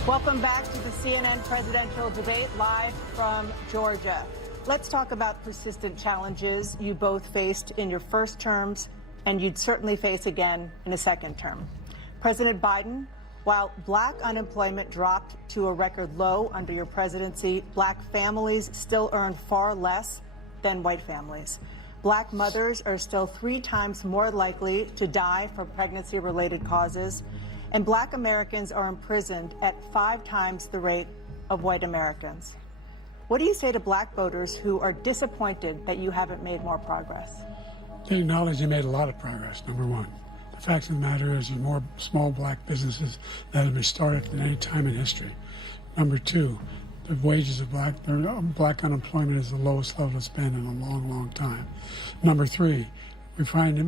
Welcome back to the CNN presidential debate live from Georgia. Let's talk about persistent challenges you both faced in your first terms and you'd certainly face again in a second term. President Biden, While black unemployment dropped to a record low under your presidency, black families still earn far less than white families. Black mothers are still 3 times more likely to die from pregnancy-related causes, and black Americans are imprisoned at 5 times the rate of white Americans. What do you say to black voters who are disappointed that you haven't made more progress? They acknowledge they made a lot of progress, number one. The fact of the matter is there's more small black businesses that have been started than any time in history. Number two, the wages of black unemployment is the lowest level it's been in a long, long time. Number three, we're trying to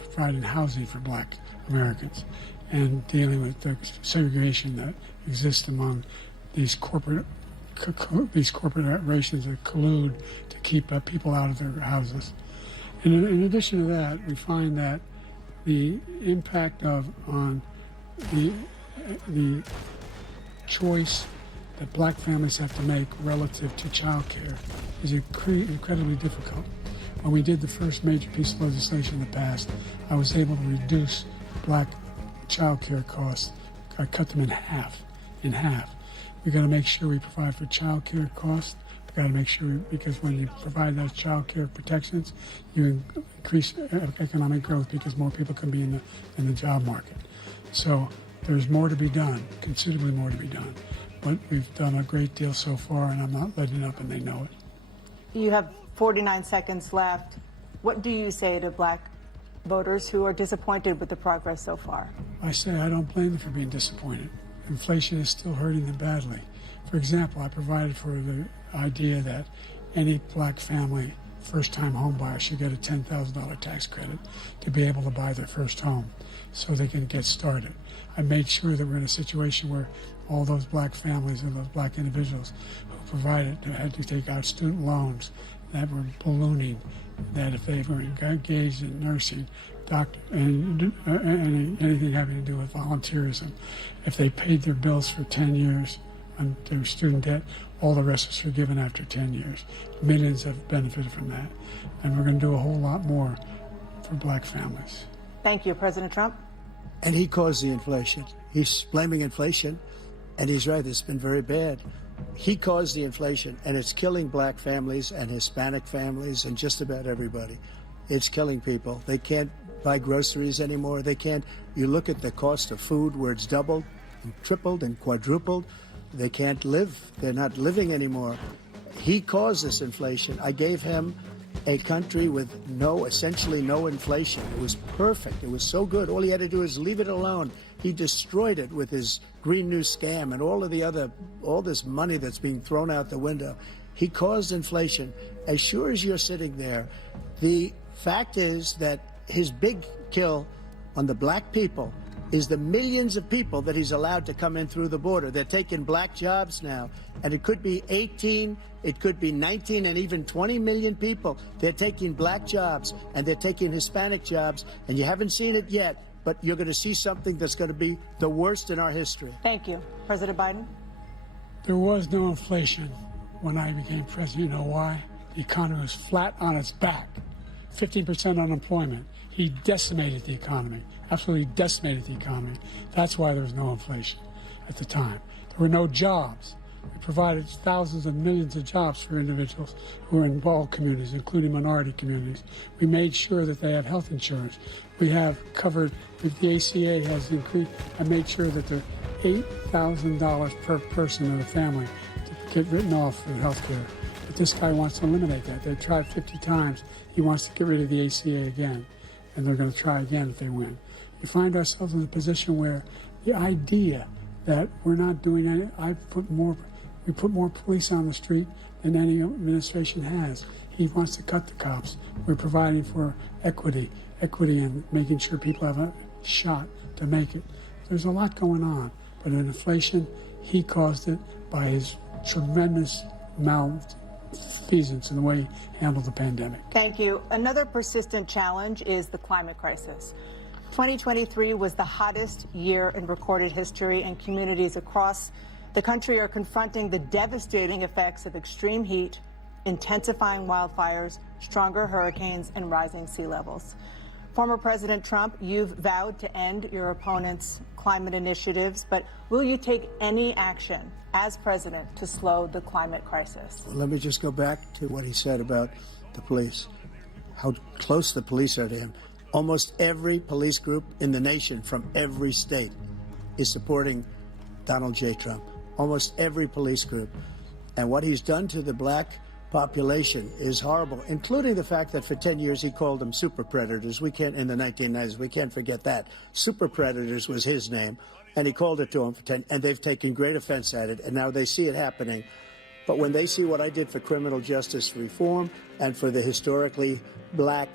provide housing for black Americans and dealing with the segregation that exists among these corporations that collude to keep people out of their houses. And in addition to that, we find that the impact on the choice that black families have to make relative to child care is incredibly difficult. When we did the first major piece of legislation in the past, I was able to reduce black child care costs. I cut them in half. We've got to make sure we provide for child care costs. We've got to make sure, because when you provide those child care protections, you increase economic growth because more people can be in the job market. So there's more to be done, considerably more to be done. But we've done a great deal so far, and I'm not letting up, and they know it. You have 49 seconds left. What do you say to black voters who are disappointed with the progress so far? I say I don't blame them for being disappointed. Inflation is still hurting them badly. For example, I provided for the idea that any black family, first-time home buyer, should get a $10,000 tax credit to be able to buy their first home so they can get started. I made sure that we're in a situation where all those black families and those black individuals who had to take out student loans that were ballooning, that if they were engaged in nursing, doctor, and anything having to do with volunteerism, if they paid their bills for 10 years on their student debt, all the rest was forgiven after 10 years. Millions have benefited from that. And we're going to do a whole lot more for black families. Thank you, President Trump. And he caused the inflation. He's blaming inflation, and he's right, it's been very bad. He caused the inflation, and it's killing black families and Hispanic families and just about everybody. It's killing people. They can't buy groceries anymore. They can't. You look at the cost of food where it's doubled and tripled and quadrupled. They can't live. They're not living anymore. He caused this inflation. I gave him a country with essentially no inflation. It was perfect. It was so good. All he had to do is leave it alone. He destroyed it with his Green New scam and all this money that's being thrown out the window. He caused inflation. As sure as you're sitting there, the fact is that his big kill on the black people is the millions of people that he's allowed to come in through the border. They're taking black jobs now, and it could be 18, it could be 19, and even 20 million people. They're taking black jobs, and they're taking Hispanic jobs, and you haven't seen it yet, but you're going to see something that's going to be the worst in our history. Thank you. President Biden? There was no inflation when I became president. You know why? The economy was flat on its back. 15% unemployment. He decimated the economy, absolutely decimated the economy. That's why there was no inflation at the time. There were no jobs. We provided thousands of millions of jobs for individuals who are in all communities, including minority communities. We made sure that they have health insurance. We have covered, if the ACA has increased, I made sure that the $8,000 per person in the family to get written off for health care. But this guy wants to eliminate that. They've tried 50 times. He wants to get rid of the ACA again, and they're going to try again if they win. We find ourselves in a position where the idea that we're not doing any, we put more police on the street than any administration has. He wants to cut the cops. We're providing for equity and making sure people have a shot to make it. There's a lot going on, but in inflation, he caused it by his tremendous malfeasance in the way he handled the pandemic. Thank you. Another persistent challenge is the climate crisis. 2023 was the hottest year in recorded history, and communities across the country are confronting the devastating effects of extreme heat, intensifying wildfires, stronger hurricanes, and rising sea levels. Former President Trump, you've vowed to end your opponent's climate initiatives, but will you take any action as president to slow the climate crisis? Well, let me just go back to what he said about the police, how close the police are to him. Almost every police group in the nation from every state is supporting Donald J. Trump. Almost every police group. And what he's done to the black population is horrible, including the fact that for 10 years he called them super predators. We can't, in the 1990s, we can't forget that. Super predators was his name, and he called it to them for 10, and they've taken great offense at it, and now they see it happening. But when they see what I did for criminal justice reform and for the historically black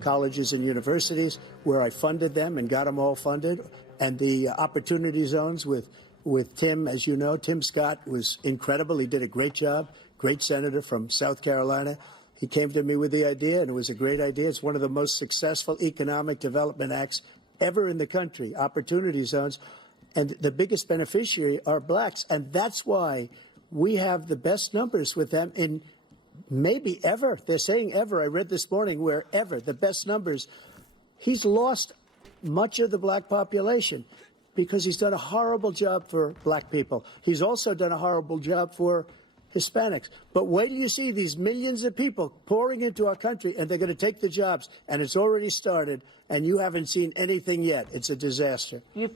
colleges and universities, where I funded them and got them all funded, and the opportunity zones with Tim, as you know, Tim Scott was incredible. He did a great job. Great senator from South Carolina. He came to me with the idea, and it was a great idea. It's one of the most successful economic development acts ever in the country, opportunity zones. And the biggest beneficiary are blacks. And that's why we have the best numbers with them in maybe ever. They're saying ever. I read this morning where ever, the best numbers. He's lost much of the black population because he's done a horrible job for black people. He's also done a horrible job for Hispanics. But wait till you see these millions of people pouring into our country, and they're going to take the jobs, and it's already started, and you haven't seen anything yet. It's a disaster. You've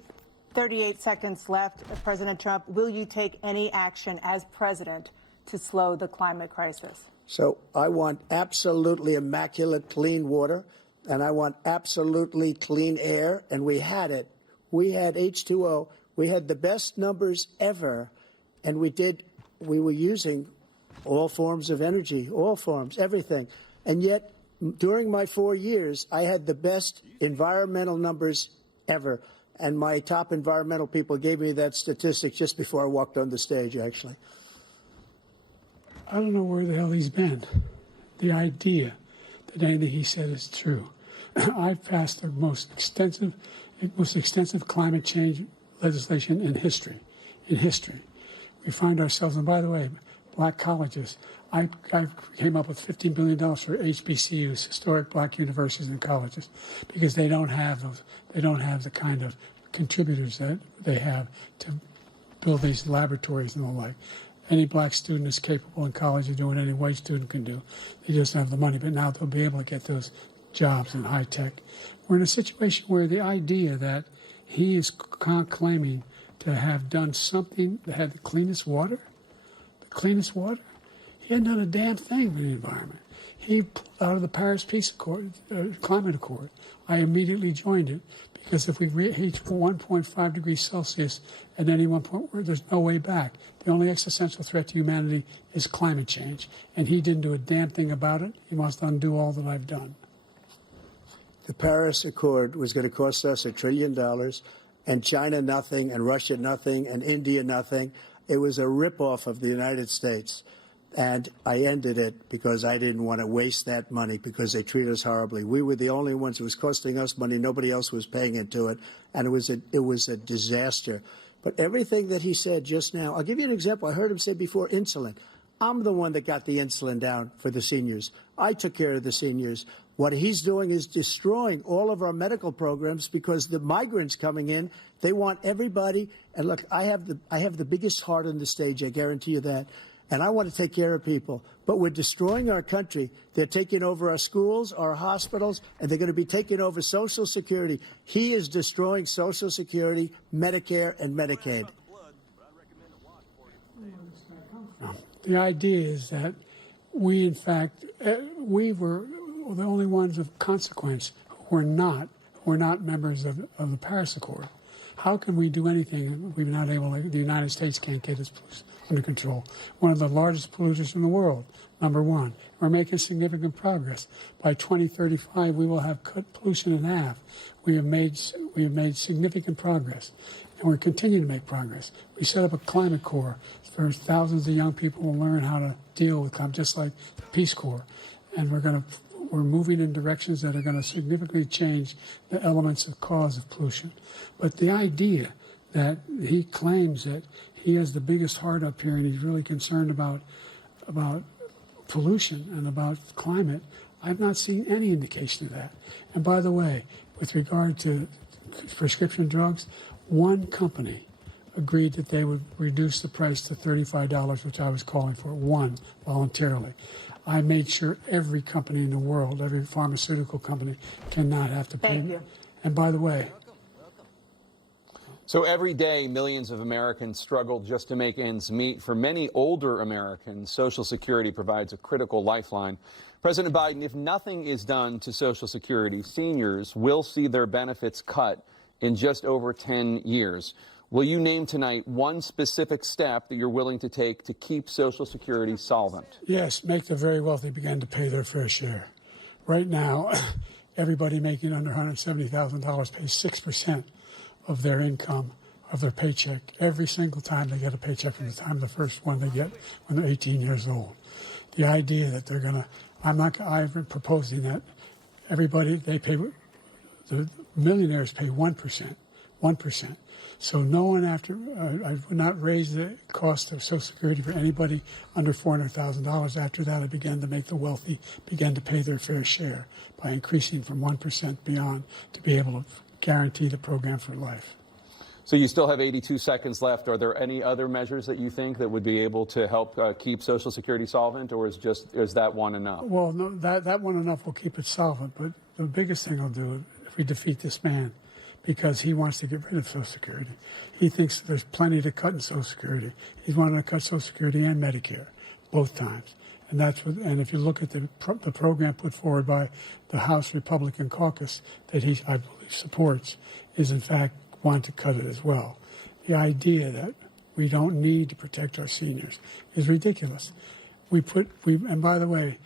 38 seconds left. President Trump, will you take any action as president to slow the climate crisis? So I want absolutely immaculate clean water, and I want absolutely clean air, and we had it. We had H2O. We had the best numbers ever, and we were using all forms of energy, all forms, everything. And yet, during my 4 years, I had the best environmental numbers ever. And my top environmental people gave me that statistic just before I walked on the stage, actually. I don't know where the hell he's been. The idea that anything he said is true. I've passed the most extensive climate change legislation in history. We find ourselves, and by the way, black colleges, I came up with $15 billion for HBCUs, historic black universities and colleges, because they don't have the kind of contributors that they have to build these laboratories and the like. Any black student is capable in college of doing what any white student can do. They just don't have the money, but now they'll be able to get those jobs in high tech. We're in a situation where the idea that he is claiming to have done something that had the cleanest water. He hadn't done a damn thing for the environment. He pulled out of the Paris Climate Accord. I immediately joined it because if we reach 1.5 degrees Celsius at any one point, there's no way back. The only existential threat to humanity is climate change, and he didn't do a damn thing about it. He wants to undo all that I've done. The Paris Accord was going to cost us $1 trillion. And China nothing, and Russia nothing, and India nothing. It was a ripoff of the United States. And I ended it because I didn't want to waste that money because they treat us horribly. We were the only ones. It was costing us money. Nobody else was paying into it. And it was a disaster. But everything that he said just now, I'll give you an example. I heard him say before insulin. I'm the one that got the insulin down for the seniors. I took care of the seniors. What he's doing is destroying all of our medical programs because the migrants coming in, they want everybody. And look, I have the biggest heart on the stage, I guarantee you that. And I want to take care of people. But we're destroying our country. They're taking over our schools, our hospitals, and they're going to be taking over Social Security. He is destroying Social Security, Medicare, and Medicaid. The idea is that we, in fact, we were the only ones of consequence who were not members of the Paris Accord. How can we do anything if we're not able to, the United States can't get its pollution under control? One of the largest polluters in the world, number one. We're making significant progress. By 2035, we will have cut pollution in half. We have made significant progress, and we're continuing to make progress. We set up a climate corps for thousands of young people will learn how to deal with climate, just like the Peace Corps. And we're moving in directions that are going to significantly change the elements of cause of pollution. But the idea that he claims that he has the biggest heart up here and he's really concerned about pollution and about climate, I've not seen any indication of that. And by the way, with regard to prescription drugs, one company agreed that they would reduce the price to $35, which I was calling for, one, voluntarily. I made sure every company in the world, every pharmaceutical company, cannot have to pay. Thank you. And by the way, So every day, millions of Americans struggle just to make ends meet. For many older Americans, Social Security provides a critical lifeline. President Biden, if nothing is done to Social Security, seniors will see their benefits cut in just over 10 years. Will you name tonight one specific step that you're willing to take to keep Social Security solvent? yes, make the very wealthy begin to pay their fair share. Right now, everybody making under $170,000 pays 6% of their income, of their paycheck, every single time they get a paycheck from the time of the first one they get when they're 18 years old. The idea that they're going to, I've been proposing that everybody, the millionaires pay 1%. So no one I would not raise the cost of Social Security for anybody under $400,000. After that, I began to make the wealthy begin to pay their fair share by increasing from 1% beyond to be able to guarantee the program for life. So you still have 82 seconds left. Are there any other measures that you think that would be able to help keep Social Security solvent, or is that one enough? Well, no, that one enough will keep it solvent. But the biggest thing I'll do if we defeat this man, because he wants to get rid of Social Security. He thinks there's plenty to cut in Social Security. He's wanting to cut Social Security and Medicare, both times. And and if you look at the program put forward by the House Republican caucus that I believe supports, is in fact want to cut it as well. The idea that we don't need to protect our seniors is ridiculous. And by the way,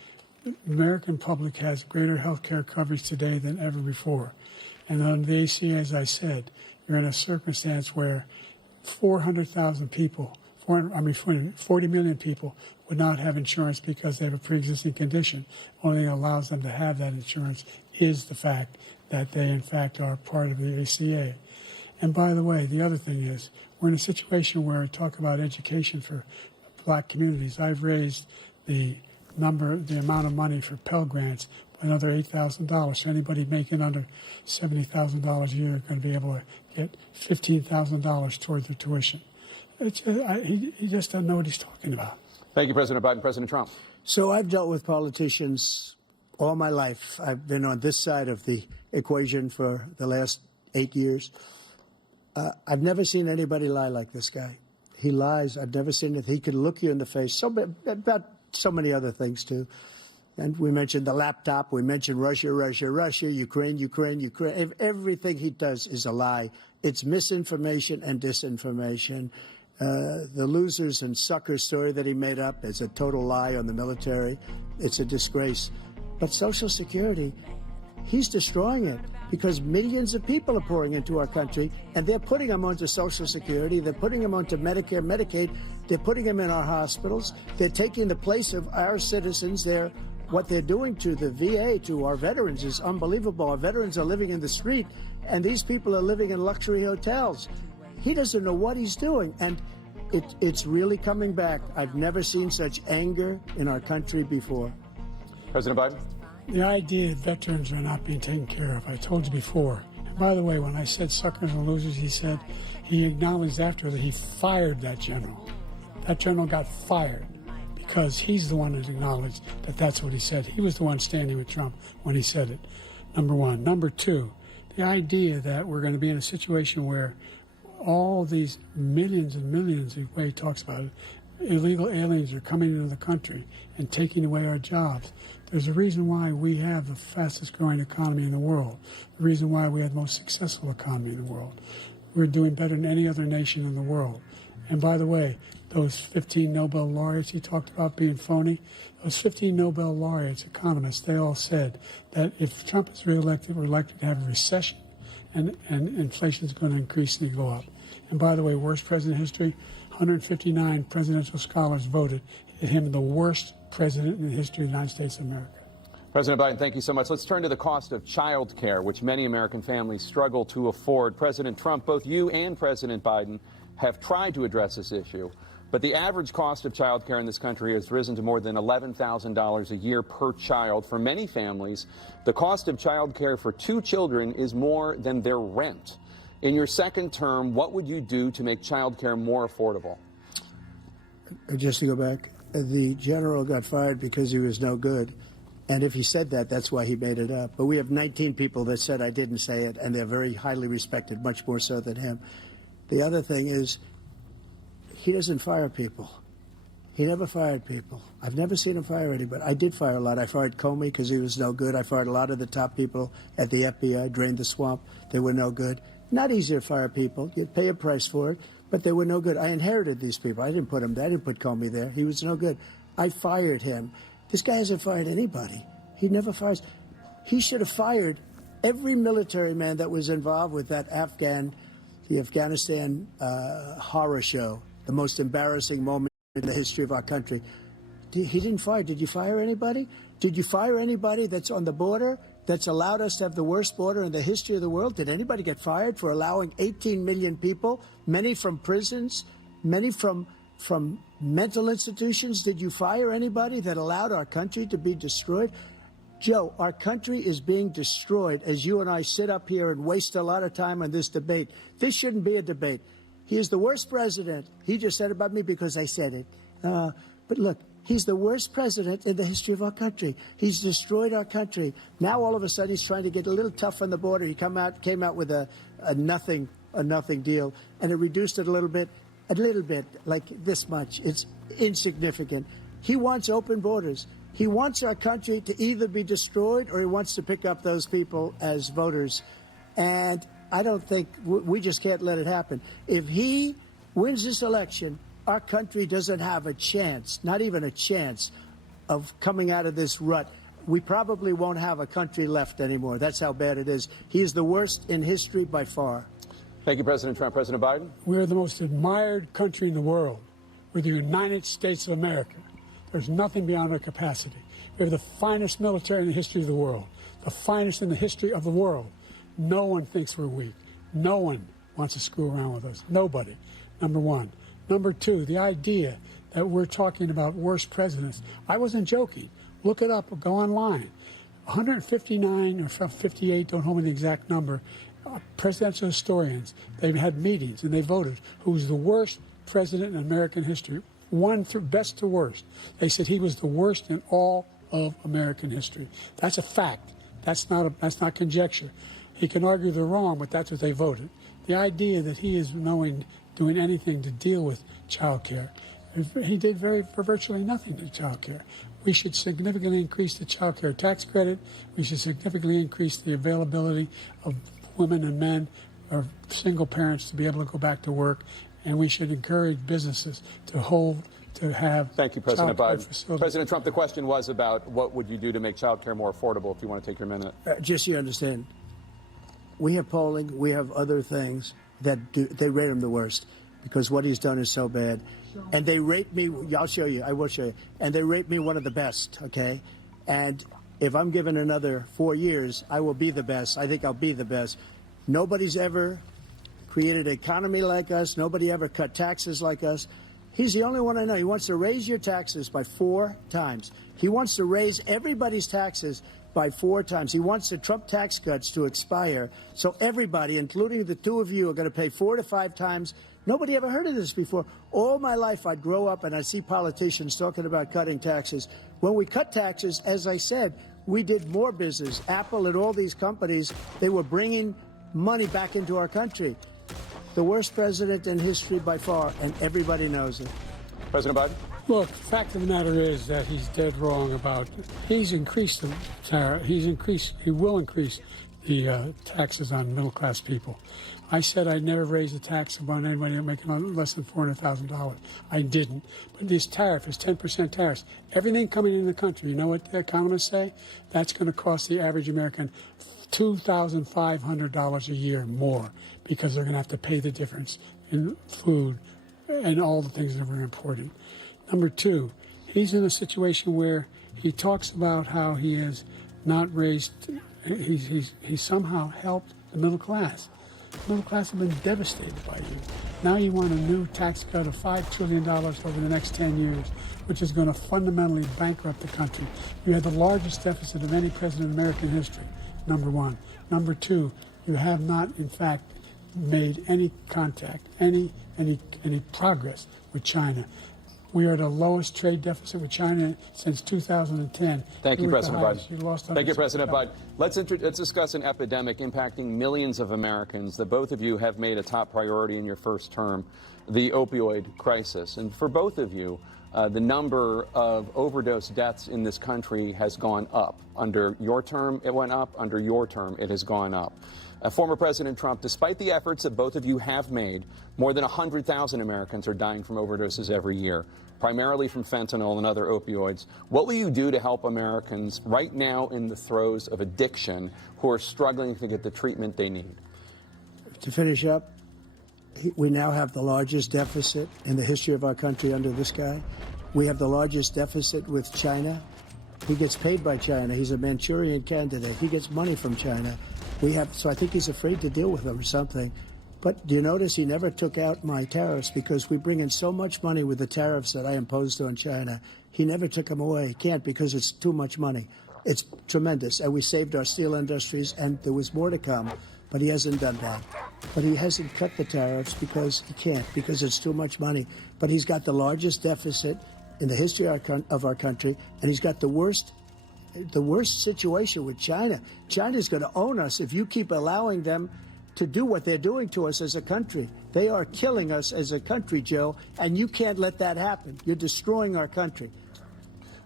the American public has greater health care coverage today than ever before. And on the ACA, as I said, you're in a circumstance where 400,000 people, 40 million people would not have insurance because they have a pre-existing condition. Only thing that allows them to have that insurance is the fact that they, in fact, are part of the ACA. And by the way, the other thing is, we're in a situation where we talk about education for black communities. I've raised the amount of money for Pell Grants by another $8,000. So anybody making under $70,000 a year is going to be able to get $15,000 toward their tuition. He just doesn't know what he's talking about. Thank you, President Biden. President Trump. So I've dealt with politicians all my life. I've been on this side of the equation for the last 8 years. I've never seen anybody lie like this guy. He lies. I've never seen it. He can look you in the face. About so many other things, too. And we mentioned the laptop. We mentioned Russia, Ukraine. Everything he does is a lie. It's misinformation and disinformation. The losers and suckers story that he made up is a total lie on the military. It's a disgrace. But Social Security, he's destroying it because millions of people are pouring into our country, and they're putting them onto Social Security. They're putting them onto Medicare, Medicaid. They're putting them in our hospitals. They're taking the place of our citizens. What they're doing to the VA, to our veterans, is unbelievable. Our veterans are living in the street, and these people are living in luxury hotels. He doesn't know what he's doing, and it's really coming back. I've never seen such anger in our country before. President Biden. The idea that veterans are not being taken care of, I told you before. And by the way, when I said suckers and losers, he acknowledged after that he fired that general. That general got fired because he's the one that acknowledged that that's what he said. He was the one standing with Trump when he said it, number one. Number two, the idea that we're going to be in a situation where all these millions and millions, the way he talks about it, illegal aliens are coming into the country and taking away our jobs. There's a reason why we have the fastest growing economy in the world, the reason why we have the most successful economy in the world. We're doing better than any other nation in the world. And by the way, those 15 Nobel laureates he talked about being phony, those 15 Nobel laureates, economists, they all said that if Trump is reelected, we're likely to have a recession and inflation is going to increasingly go up. And by the way, worst president in history, 159 presidential scholars voted him the worst president in the history of the United States of America. President Biden, thank you so much. Let's turn to the cost of child care, which many American families struggle to afford. President Trump, both you and President Biden have tried to address this issue. but the average cost of child care in this country has risen to more than $11,000 a year per child. For many families, the cost of child care for 2 children is more than their rent. In your second term, what would you do to make child care more affordable? Just to go back, the general got fired because he was no good. And if he said that, that's why he made it up. But we have 19 people that said I didn't say it, and they're very highly respected, much more so than him. The other thing is, he doesn't fire people. He never fired people. I've never seen him fire anybody. I did fire a lot. I fired Comey because he was no good. I fired a lot of the top people at the FBI, drained the swamp. They were no good. Not easy to fire people. You'd pay a price for it, but they were no good. I inherited these people. I didn't put him there. I didn't put Comey there. He was no good. I fired him. This guy hasn't fired anybody. He never fires. He should have fired every military man that was involved with that the Afghanistan horror show, the most embarrassing moment in the history of our country. He didn't fire. Did you fire anybody? Did you fire anybody that's on the border that's allowed us to have the worst border in the history of the world? Did anybody get fired for allowing 18 million people, many from prisons, many from mental institutions? Did you fire anybody that allowed our country to be destroyed? Joe, our country is being destroyed as you and I sit up here and waste a lot of time on this debate. This shouldn't be a debate. He is the worst president. He just said about me because I said it. But look, he's the worst president in the history of our country. He's destroyed our country. Now all of a sudden he's trying to get a little tough on the border. He came out with a nothing deal, and it reduced it a little bit, like this much. It's insignificant. He wants open borders. He wants our country to either be destroyed or he wants to pick up those people as voters. And I don't think we just can't let it happen. If he wins this election, our country doesn't have a chance, not even a chance, of coming out of this rut. We probably won't have a country left anymore. That's how bad it is. He is the worst in history by far. Thank you, President Trump. President Biden? We're the most admired country in the world. We're the United States of America. There's nothing beyond our capacity. We have the finest military in the history of the world, the finest in the history of the world. No one thinks we're weak. No one wants to screw around with us. Nobody, number one. Number two, the idea that we're talking about worst presidents. I wasn't joking. Look it up or go online. 159 or 58, don't hold me the exact number, presidential historians, they've had meetings and they voted who's the worst president in American history. One through best to worst. They said he was the worst in all of American history. That's a fact. That's not conjecture. He can argue they're wrong, but that's what they voted. The idea that he is doing anything to deal with child care, he did for virtually nothing to child care. We should significantly increase the child care tax credit. We should significantly increase the availability of women and men or single parents to be able to go back to work. And we should encourage businesses to have. Thank you, President Biden. Facilities. President Trump, the question was about what would you do to make child care more affordable, if you want to take your minute. Just so you understand, we have polling, we have other things that they rate him the worst because what he's done is so bad. And they rate me, I'll show you, I will show you, and they rate me one of the best, okay? And if I'm given another 4 years, I will be the best. I think I'll be the best. Nobody's ever created an economy like us. Nobody ever cut taxes like us. He's the only one I know. He wants to raise your taxes by 4 times. He wants to raise everybody's taxes by 4 times. He wants the Trump tax cuts to expire. So everybody, including the two of you, are going to pay 4 to 5 times. Nobody ever heard of this before. All my life, I'd grow up and I'd see politicians talking about cutting taxes. When we cut taxes, as I said, we did more business. Apple and all these companies, they were bringing money back into our country. The worst president in history by far, and everybody knows it. President Biden? Look, the fact of the matter is that he's dead wrong about, he's increased the tariff, he will increase the taxes on middle-class people. I said I'd never raise a tax on anybody making less than $400,000. I didn't. But this tariff is 10% tariffs. Everything coming in the country, you know what the economists say? That's going to cost the average American $2,500 a year more because they're going to have to pay the difference in food and all the things that we're importing. Number two, he's in a situation where he talks about how he has not raised, he's somehow helped the middle class. The middle class have been devastated by you. Now you want a new tax cut of $5 trillion over the next 10 years, which is going to fundamentally bankrupt the country. You had the largest deficit of any president in American history, number one. Number two, you have not, in fact, made any contact, any progress with China. We are at the lowest trade deficit with China since 2010. Thank you, President Biden. You lost Thank you, President Biden. Let's discuss an epidemic impacting millions of Americans that both of you have made a top priority in your first term, the opioid crisis. And for both of you, the number of overdose deaths in this country has gone up. Under your term, it went up. Under your term, it has gone up. Former President Trump, despite the efforts that both of you have made, more than 100,000 Americans are dying from overdoses every year, primarily from fentanyl and other opioids. What will you do to help Americans right now in the throes of addiction who are struggling to get the treatment they need? To finish up, we now have the largest deficit in the history of our country under this guy. We have the largest deficit with China. He gets paid by China. He's a Manchurian candidate. He gets money from China. So I think he's afraid to deal with them or something. But do you notice he never took out my tariffs because we bring in so much money with the tariffs that I imposed on China. He never took them away. He can't because it's too much money. It's tremendous. And we saved our steel industries, and there was more to come. But he hasn't done that. But he hasn't cut the tariffs because he can't, because it's too much money. But he's got the largest deficit in the history of our country, and he's got the worst situation with China. China's going to own us if you keep allowing them to do what they're doing to us as a country. They are killing us as a country, Joe, and you can't let that happen. You're destroying our country.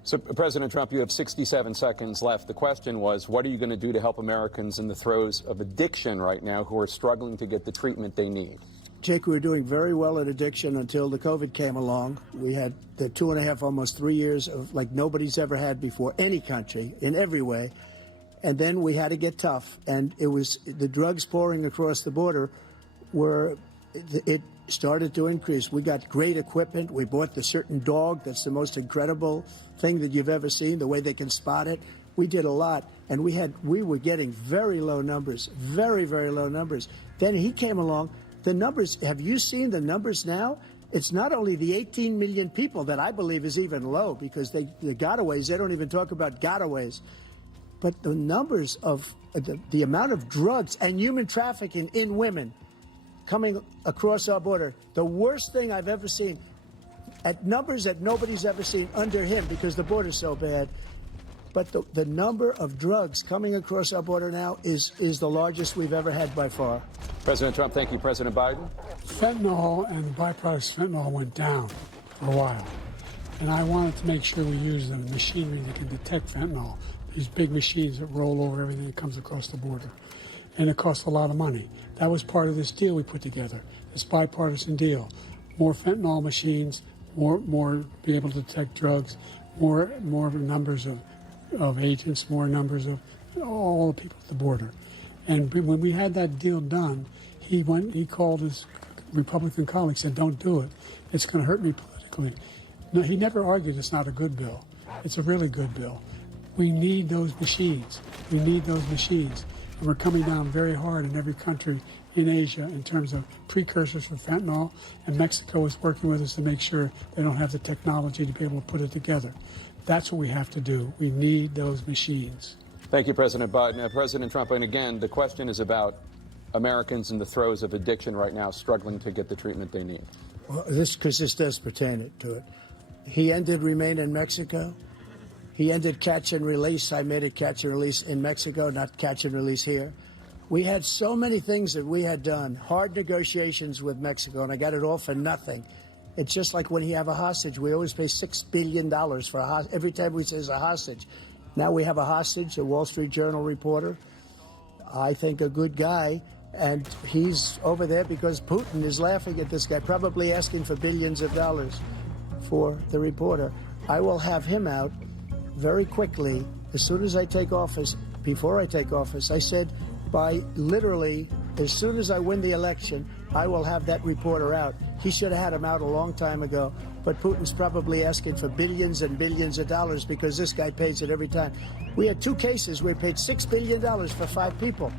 So, President Trump, you have 67 seconds left. The question was, what are you going to do to help Americans in the throes of addiction right now who are struggling to get the treatment they need? Jake, we were doing very well at addiction until the COVID came along. We had the 2.5, almost 3 years of like nobody's ever had before, any country, in every way. And then we had to get tough. And it was the drugs pouring across the border it started to increase. We got great equipment. We bought the certain dog that's the most incredible thing that you've ever seen, the way they can spot it. We did a lot. And we were getting very low numbers, very, very low numbers. Then he came along. The numbers, have you seen the numbers now? It's not only the 18 million people that I believe is even low because the gotaways, they don't even talk about gotaways. But the numbers of the amount of drugs and human trafficking in women coming across our border, the worst thing I've ever seen, at numbers that nobody's ever seen under him because the border's so bad. But the number of drugs coming across our border now is the largest we've ever had by far. President Trump, thank you. President Biden? Fentanyl and the byproducts of fentanyl went down for a while. And I wanted to make sure we use the machinery that can detect fentanyl, these big machines that roll over everything that comes across the border. And it costs a lot of money. That was part of this deal we put together, this bipartisan deal. More fentanyl machines, more be able to detect drugs, more numbers of agents, more numbers of all the people at the border. And when we had that deal done, he called his Republican colleagues, said, don't do it. It's going to hurt me politically. No, he never argued it's not a good bill. It's a really good bill. We need those machines. We need those machines. And we're coming down very hard in every country in Asia in terms of precursors for fentanyl. And Mexico is working with us to make sure they don't have the technology to be able to put it together. That's what we have to do. We need those machines. Thank you, President Biden. President Trump, and again, the question is about Americans in the throes of addiction right now struggling to get the treatment they need. Well, this does pertain to it. He ended Remain in Mexico. He ended catch and release. I made it catch and release in Mexico, not catch and release here. We had so many things that we had done, hard negotiations with Mexico, and I got it all for nothing. It's just like when you have a hostage. We always pay $6 billion for a hostage. Every time we say it's a hostage. Now we have a hostage, a Wall Street Journal reporter, I think a good guy, and he's over there because Putin is laughing at this guy, probably asking for billions of dollars for the reporter. I will have him out very quickly as soon as I take office. Before I take office, I said by literally as soon as I win the election, I will have that reporter out. He should have had him out a long time ago, but Putin's probably asking for billions and billions of dollars because this guy pays it every time. We had 2 cases where we paid $6 billion for 5 people.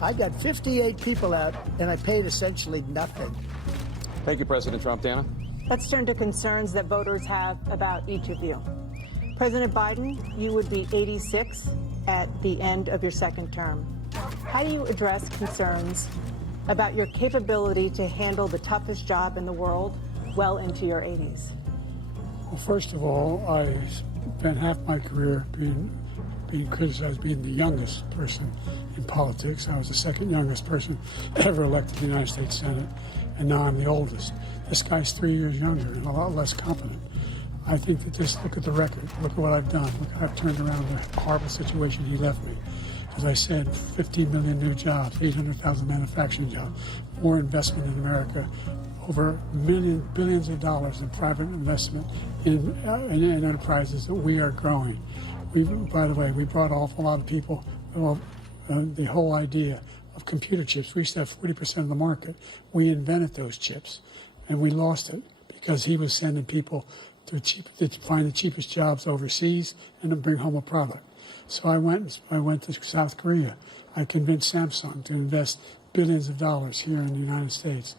I got 58 people out, and I paid essentially nothing. Thank you, President Trump. Dana? Let's turn to concerns that voters have about each of you. President Biden, you would be 86 at the end of your second term. How do you address concerns about your capability to handle the toughest job in the world well into your 80s? Well, first of all, I spent half my career being criticized being the youngest person in politics. I was the second youngest person ever elected to the United States Senate, and now I'm the oldest. This guy's 3 years younger and a lot less competent. I think that just look at the record, look at what I've done. Look, I've turned around the horrible situation he left me. As I said, 15 million new jobs, 800,000 manufacturing jobs, more investment in America, over billions of dollars in private investment in enterprises that we are growing. By the way, we brought an awful lot of people. The whole idea of computer chips, we used to have 40% of the market. We invented those chips, and we lost it because he was sending people to find the cheapest jobs overseas and to bring home a product. So I went to South Korea. I convinced Samsung to invest billions of dollars here in the United States.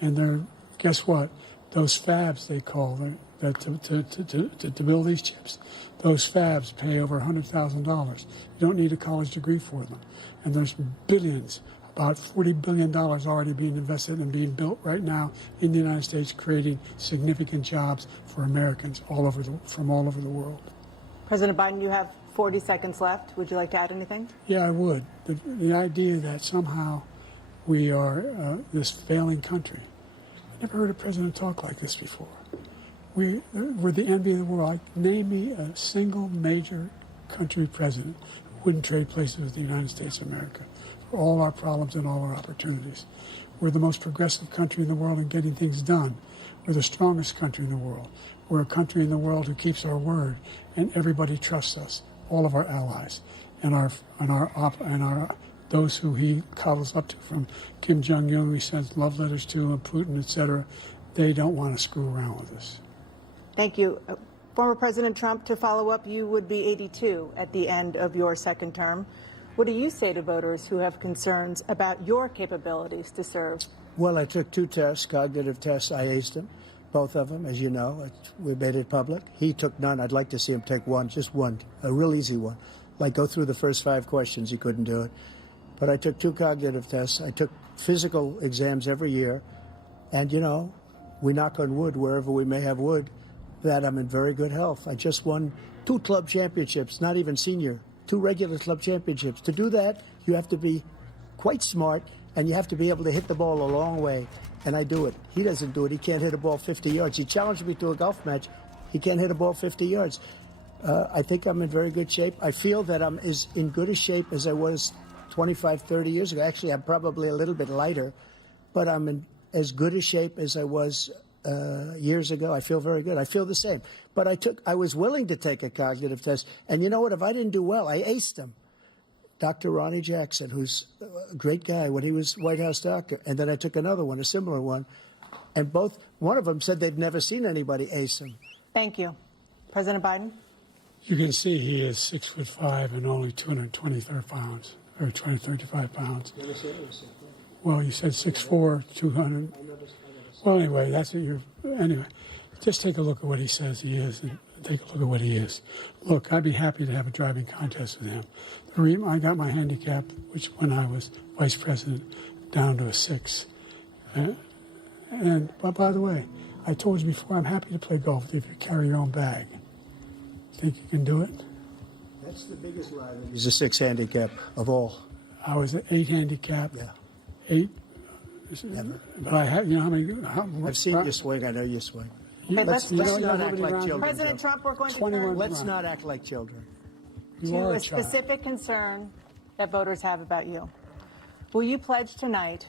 And guess what? Those fabs, they call them, to build these chips, those fabs pay over $100,000. You don't need a college degree for them. And there's billions, about $40 billion already being invested and being built right now in the United States, creating significant jobs for Americans from all over the world. President Biden, you have 40 seconds left. Would you like to add anything? Yeah, I would. The idea that somehow we are this failing country. I never heard a president talk like this before. We're the envy of the world. Name me a single major country president who wouldn't trade places with the United States of America for all our problems and all our opportunities. We're the most progressive country in the world in getting things done. We're the strongest country in the world. We're a country in the world who keeps our word, and everybody trusts us, all of our allies, and those who he cuddles up to, from Kim Jong-un, who he sends love letters to, and Putin, etc. They don't want to screw around with us. Thank you. Former President Trump, to follow up, you would be 82 at the end of your second term. What do you say to voters who have concerns about your capabilities to serve? Well, I took 2 tests, cognitive tests. I aced them, both of them, as you know. We made it public. He took none. I'd like to see him take one, just one, a real easy one. Like go through the first 5 questions. He couldn't do it. But I took 2 cognitive tests. I took physical exams every year. And, you know, we knock on wood wherever we may have wood, that I'm in very good health. I just won 2 club championships, not even senior, 2 regular club championships. To do that, you have to be quite smart, and you have to be able to hit the ball a long way. And I do it. He doesn't do it. He can't hit a ball 50 yards. He challenged me to a golf match. He can't hit a ball 50 yards. I think I'm in very good shape. I feel that I'm as in good a shape as I was 25, 30 years ago. Actually, I'm probably a little bit lighter, but I'm in as good a shape as I was years ago. I feel very good. I feel the same. But I was willing to take a cognitive test. And you know what? If I didn't do well, I aced them. Dr. Ronnie Jackson, who's a great guy when he was White House doctor. And then I took another one, a similar one. And one of them said they'd never seen anybody ace him. Thank you. President Biden? You can see he is 6'5" and only 223 pounds, or 235 pounds. Well, you said 6'4", 200. Well, anyway, that's what anyway, just take a look at what he says he is, and take a look at what he is. Look, I'd be happy to have a driving contest with him. I got my handicap, which when I was vice president, down to a 6. But by the way, I told you before, I'm happy to play golf if you carry your own bag. Think you can do it? That's the biggest lie. He's a 6 handicap of all. I was an 8 handicap. Yeah. 8. Never. But I have, you know how many? I've seen you swing. I know you swing. Okay, let's not act like children. President Trump, we're going to 21 turn Let's not act like children. You to are a a child. specific concern that voters have about you. Will you pledge tonight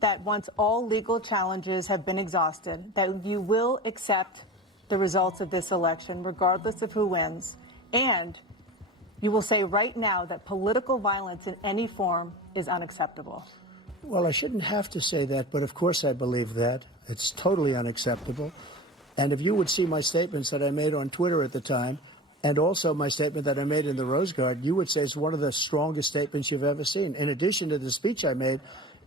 that once all legal challenges have been exhausted, that you will accept the results of this election, regardless of who wins, and you will say right now that political violence in any form is unacceptable? Well, I shouldn't have to say that, but of course I believe that. It's totally unacceptable. And if you would see my statements that I made on Twitter at the time, and also my statement that I made in the Rose Garden, you would say it's one of the strongest statements you've ever seen. In addition to the speech I made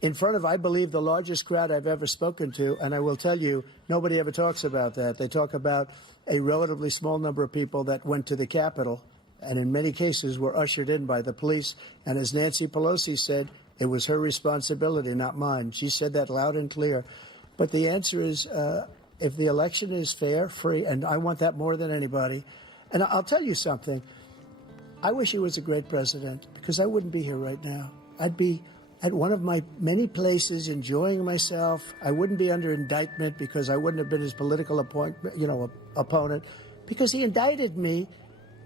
in front of, I believe, the largest crowd I've ever spoken to. And I will tell you, nobody ever talks about that. They talk about a relatively small number of people that went to the Capitol and in many cases were ushered in by the police. And as Nancy Pelosi said, it was her responsibility, not mine. She said that loud and clear. But the answer is, if the election is fair, free, and I want that more than anybody. And I'll tell you something. I wish he was a great president, because I wouldn't be here right now. I'd be at one of my many places enjoying myself. I wouldn't be under indictment because I wouldn't have been his political opponent, because he indicted me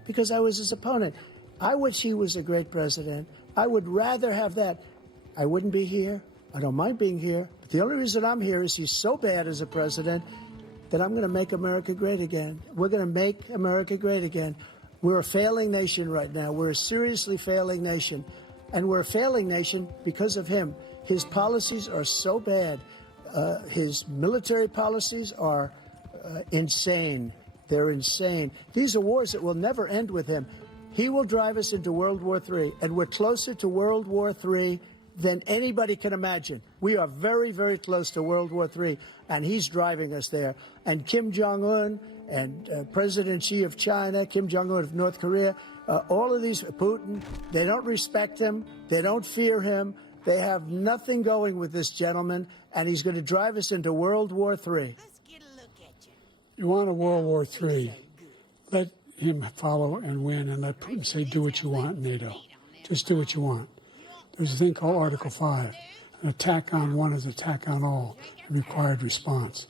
because I was his opponent. I wish he was a great president. I would rather have that. I wouldn't be here. I don't mind being here. But the only reason I'm here is he's so bad as a president that I'm going to make America great again. We're going to make America great again. We're a failing nation right now. We're a seriously failing nation. And we're a failing nation because of him. His policies are so bad. His military policies are insane. They're insane. These are wars that will never end with him. He will drive us into World War III, and we're closer to World War III than anybody can imagine. We are very, very close to World War III, and he's driving us there. And Kim Jong-un and President Xi of China, Kim Jong-un of North Korea, all of these, Putin, they don't respect him. They don't fear him. They have nothing going with this gentleman, and he's going to drive us into World War III. You want a World War III, let him follow and win, and let Putin say, do what you want, NATO. Just do what you want. There's a thing called Article 5. An attack on one is an attack on all, a required response.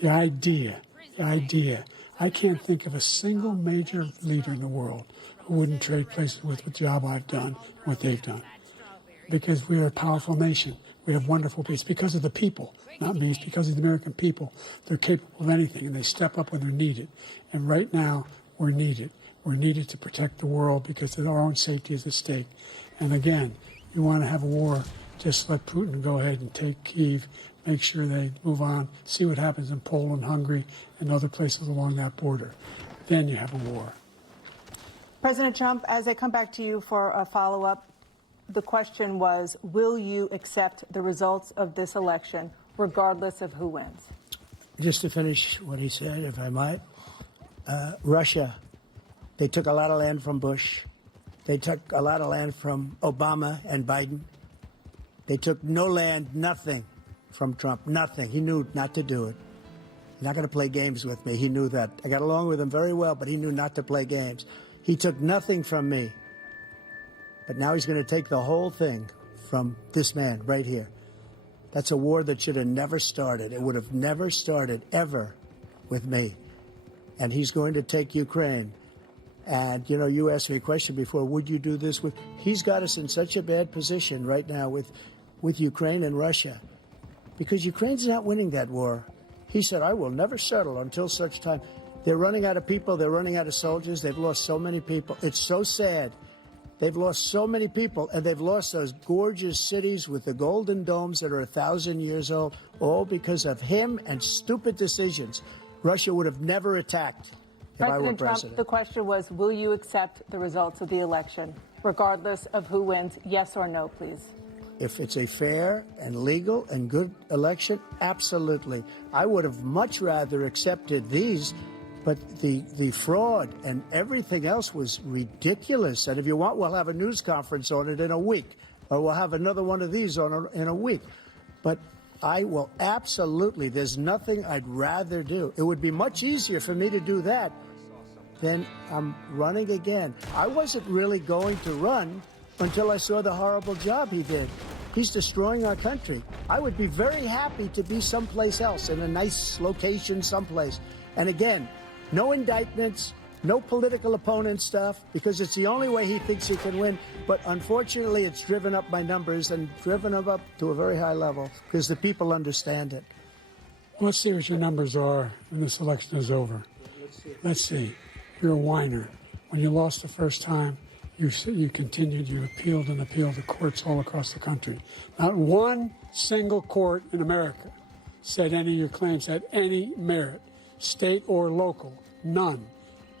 The idea, I can't think of a single major leader in the world who wouldn't trade places with the job I've done and what they've done. Because we are a powerful nation. We have wonderful people. It's because of the people, not me. It's because of the American people. They're capable of anything, and they step up when they're needed. And right now, we're needed. We're needed to protect the world because our own safety is at stake. And again, you want to have a war, just let Putin go ahead and take Kyiv, make sure they move on, see what happens in Poland, Hungary, and other places along that border. Then you have a war. President Trump, as I come back to you for a follow-up, the question was, will you accept the results of this election, regardless of who wins? Just to finish what he said, if I might, Russia, they took a lot of land from Bush. They took a lot of land from Obama and Biden. They took no land, nothing from Trump, nothing. He knew not to do it. He's not going to play games with me. He knew that. I got along with him very well, but he knew not to play games. He took nothing from me. But now he's going to take the whole thing from this man right here. That's a war that should have never started. It would have never started, ever, with me. And he's going to take Ukraine. And, you know, you asked me a question before, would you do this with... He's got us in such a bad position right now with Ukraine and Russia. Because Ukraine's not winning that war. He said, I will never settle until such time. They're running out of people. They're running out of soldiers. They've lost so many people. It's so sad. They've lost so many people, and they've lost those gorgeous cities with the golden domes that are 1,000 years old, all because of him and stupid decisions. Russia would have never attacked if I were president. President Trump, the question was, will you accept the results of the election, regardless of who wins? Yes or no, please. If it's a fair and legal and good election, absolutely. I would have much rather accepted these. But the fraud and everything else was ridiculous. And if you want, we'll have a news conference on it in a week. Or we'll have another one of these in a week. But I will absolutely, there's nothing I'd rather do. It would be much easier for me to do that than I'm running again. I wasn't really going to run until I saw the horrible job he did. He's destroying our country. I would be very happy to be someplace else, in a nice location someplace. And again, no indictments, no political opponent stuff, because it's the only way he thinks he can win. But unfortunately, it's driven up my numbers and driven them up to a very high level because the people understand it. Let's see what your numbers are when this election is over. Let's see. You're a whiner. When you lost the first time, you continued, you appealed and appealed to courts all across the country. Not one single court in America said any of your claims had any merit, state or local. None.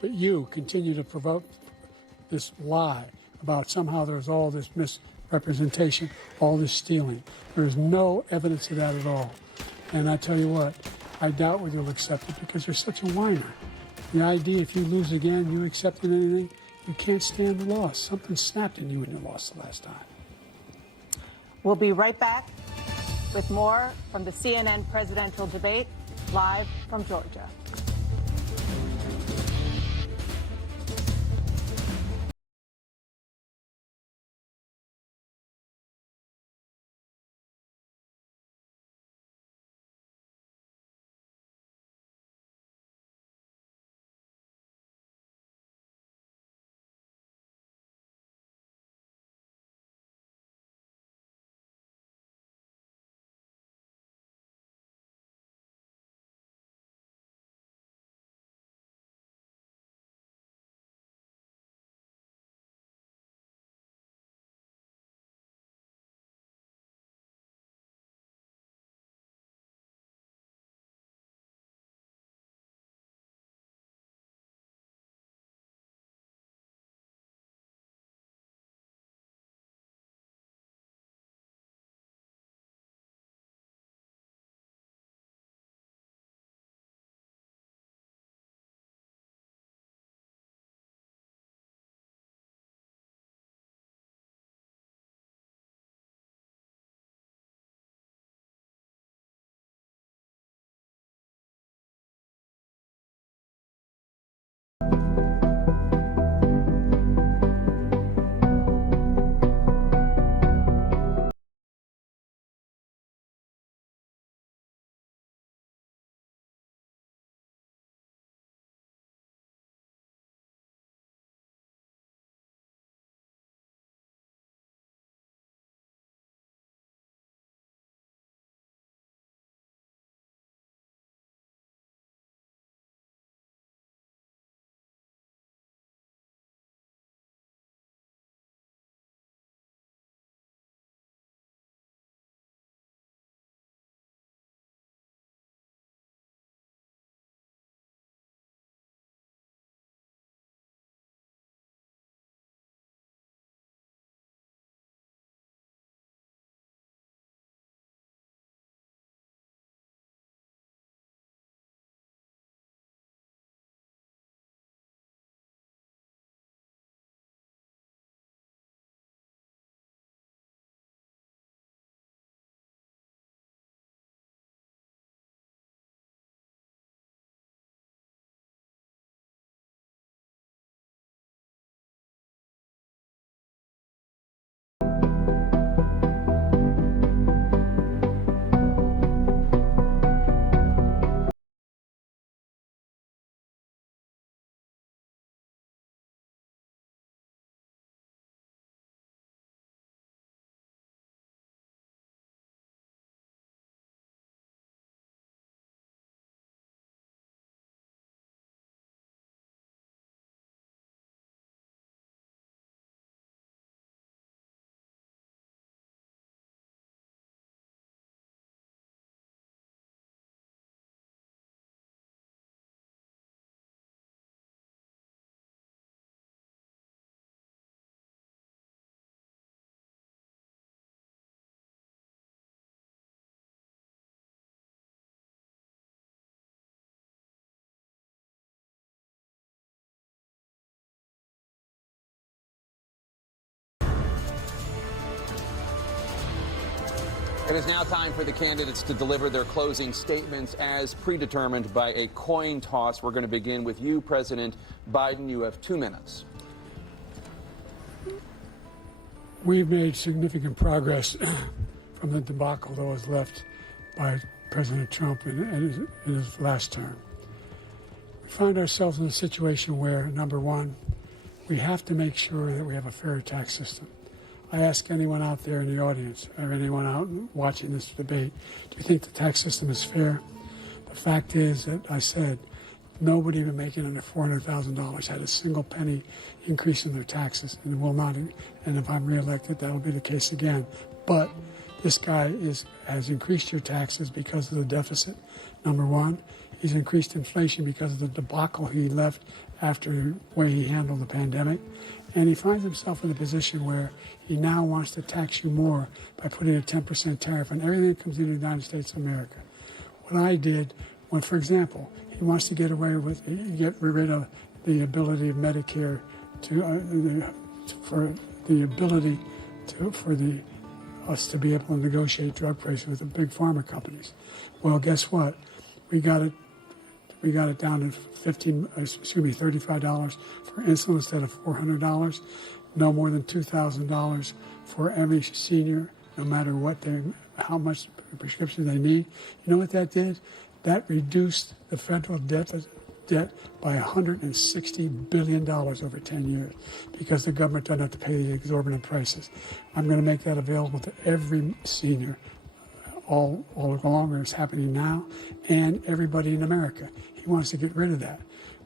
But you continue to provoke this lie about somehow there's all this representation, all this stealing. There's no evidence of that at all. And I tell you what, I doubt whether you'll accept it because you're such a whiner. The idea if you lose again, you accepting anything, you can't stand the loss. Something snapped in you when you lost the last time. We'll be right back with more from the CNN presidential debate, live from Georgia. It is now time for the candidates to deliver their closing statements as predetermined by a coin toss. We're going to begin with you, President Biden. You have 2 minutes. We've made significant progress from the debacle that was left by President Trump in his last term. We find ourselves in a situation where, number one, we have to make sure that we have a fair tax system. I ask anyone out there in the audience or anyone out watching this debate, do you think the tax system is fair? The fact is that I said nobody even making under $400,000 had a single penny increase in their taxes and will not. And if I'm reelected, that will be the case again. But this guy has increased your taxes because of the deficit, number one. He's increased inflation because of the debacle he left after the way he handled the pandemic. And he finds himself in a position where he now wants to tax you more by putting a 10% tariff on everything that comes into the United States of America. What I did, when, for example, he wants to get rid of the ability of Medicare for us to be able to negotiate drug prices with the big pharma companies. Well, guess what? We got it down to $35 for insulin instead of $400. No more than $2,000 for every senior, no matter how much prescription they need. You know what that did? That reduced the federal debt by $160 billion over 10 years because the government doesn't have to pay the exorbitant prices. I'm going to make that available to every senior all along, it's happening now, and everybody in America. He wants to get rid of that.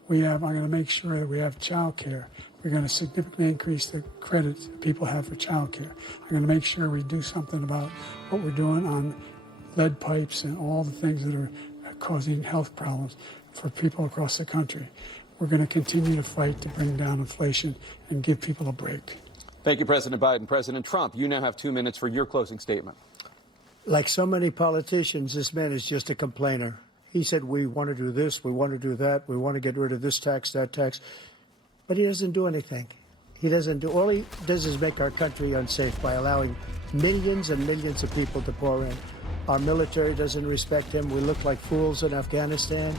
I'm going to make sure that we have child care. We're going to significantly increase the credit people have for child care. I'm going to make sure we do something about what we're doing on lead pipes and all the things that are causing health problems for people across the country. We're going to continue to fight to bring down inflation and give people a break. Thank you, President Biden. President Trump, you now have 2 minutes for your closing statement. Like so many politicians, this man is just a complainer. He said, we want to do this, we want to do that, we want to get rid of this tax, that tax. But he doesn't do anything. All he does is make our country unsafe by allowing millions and millions of people to pour in. Our military doesn't respect him. We look like fools in Afghanistan.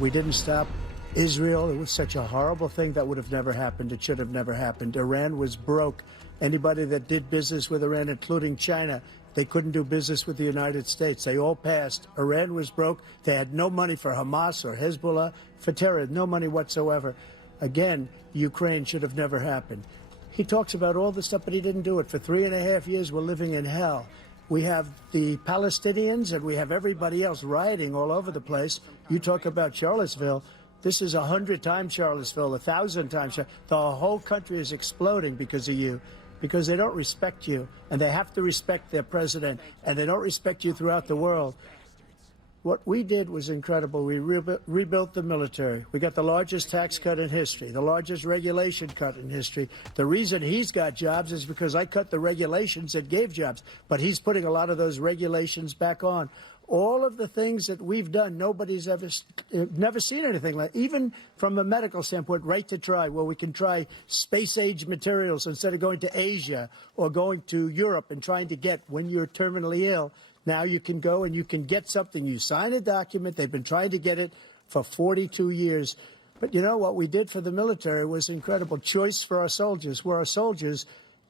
We didn't stop Israel. It was such a horrible thing that would have never happened. It should have never happened. Iran was broke. Anybody that did business with Iran, including China, they couldn't do business with the United States. They all passed. Iran was broke. They had no money for Hamas or Hezbollah, for terror, no money whatsoever. Again, Ukraine should have never happened. He talks about all this stuff, but he didn't do it. For 3.5 years, we're living in hell. We have the Palestinians and we have everybody else rioting all over the place. You talk about Charlottesville. This is 100 times Charlottesville, 1,000 times. The whole country is exploding because of you, because they don't respect you, and they have to respect their president, and they don't respect you throughout the world. What we did was incredible. We rebuilt the military. We got the largest tax cut in history, the largest regulation cut in history. The reason he's got jobs is because I cut the regulations that gave jobs, but he's putting a lot of those regulations back on. All of the things that we've done, nobody's never seen anything like, even from a medical standpoint, right to try, where we can try space-age materials instead of going to Asia or going to Europe and trying to get, when you're terminally ill, now you can go and you can get something. You sign a document. They've been trying to get it for 42 years. But you know what we did for the military was incredible. Choice for our soldiers, where our soldiers,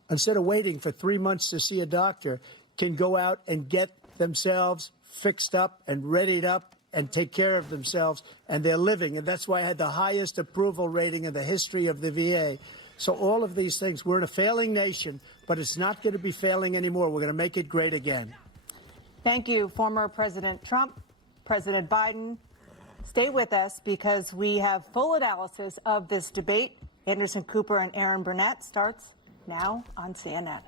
instead of waiting for 3 months to see a doctor, can go out and get themselves fixed up and readied up and take care of themselves, and they're living. And that's why I had the highest approval rating in the history of the VA. So all of these things, we're in a failing nation, but it's not going to be failing anymore. We're going to make it great again. Thank you, former President Trump, President Biden. Stay with us because we have full analysis of this debate. Anderson Cooper and Aaron Burnett starts now on CNN.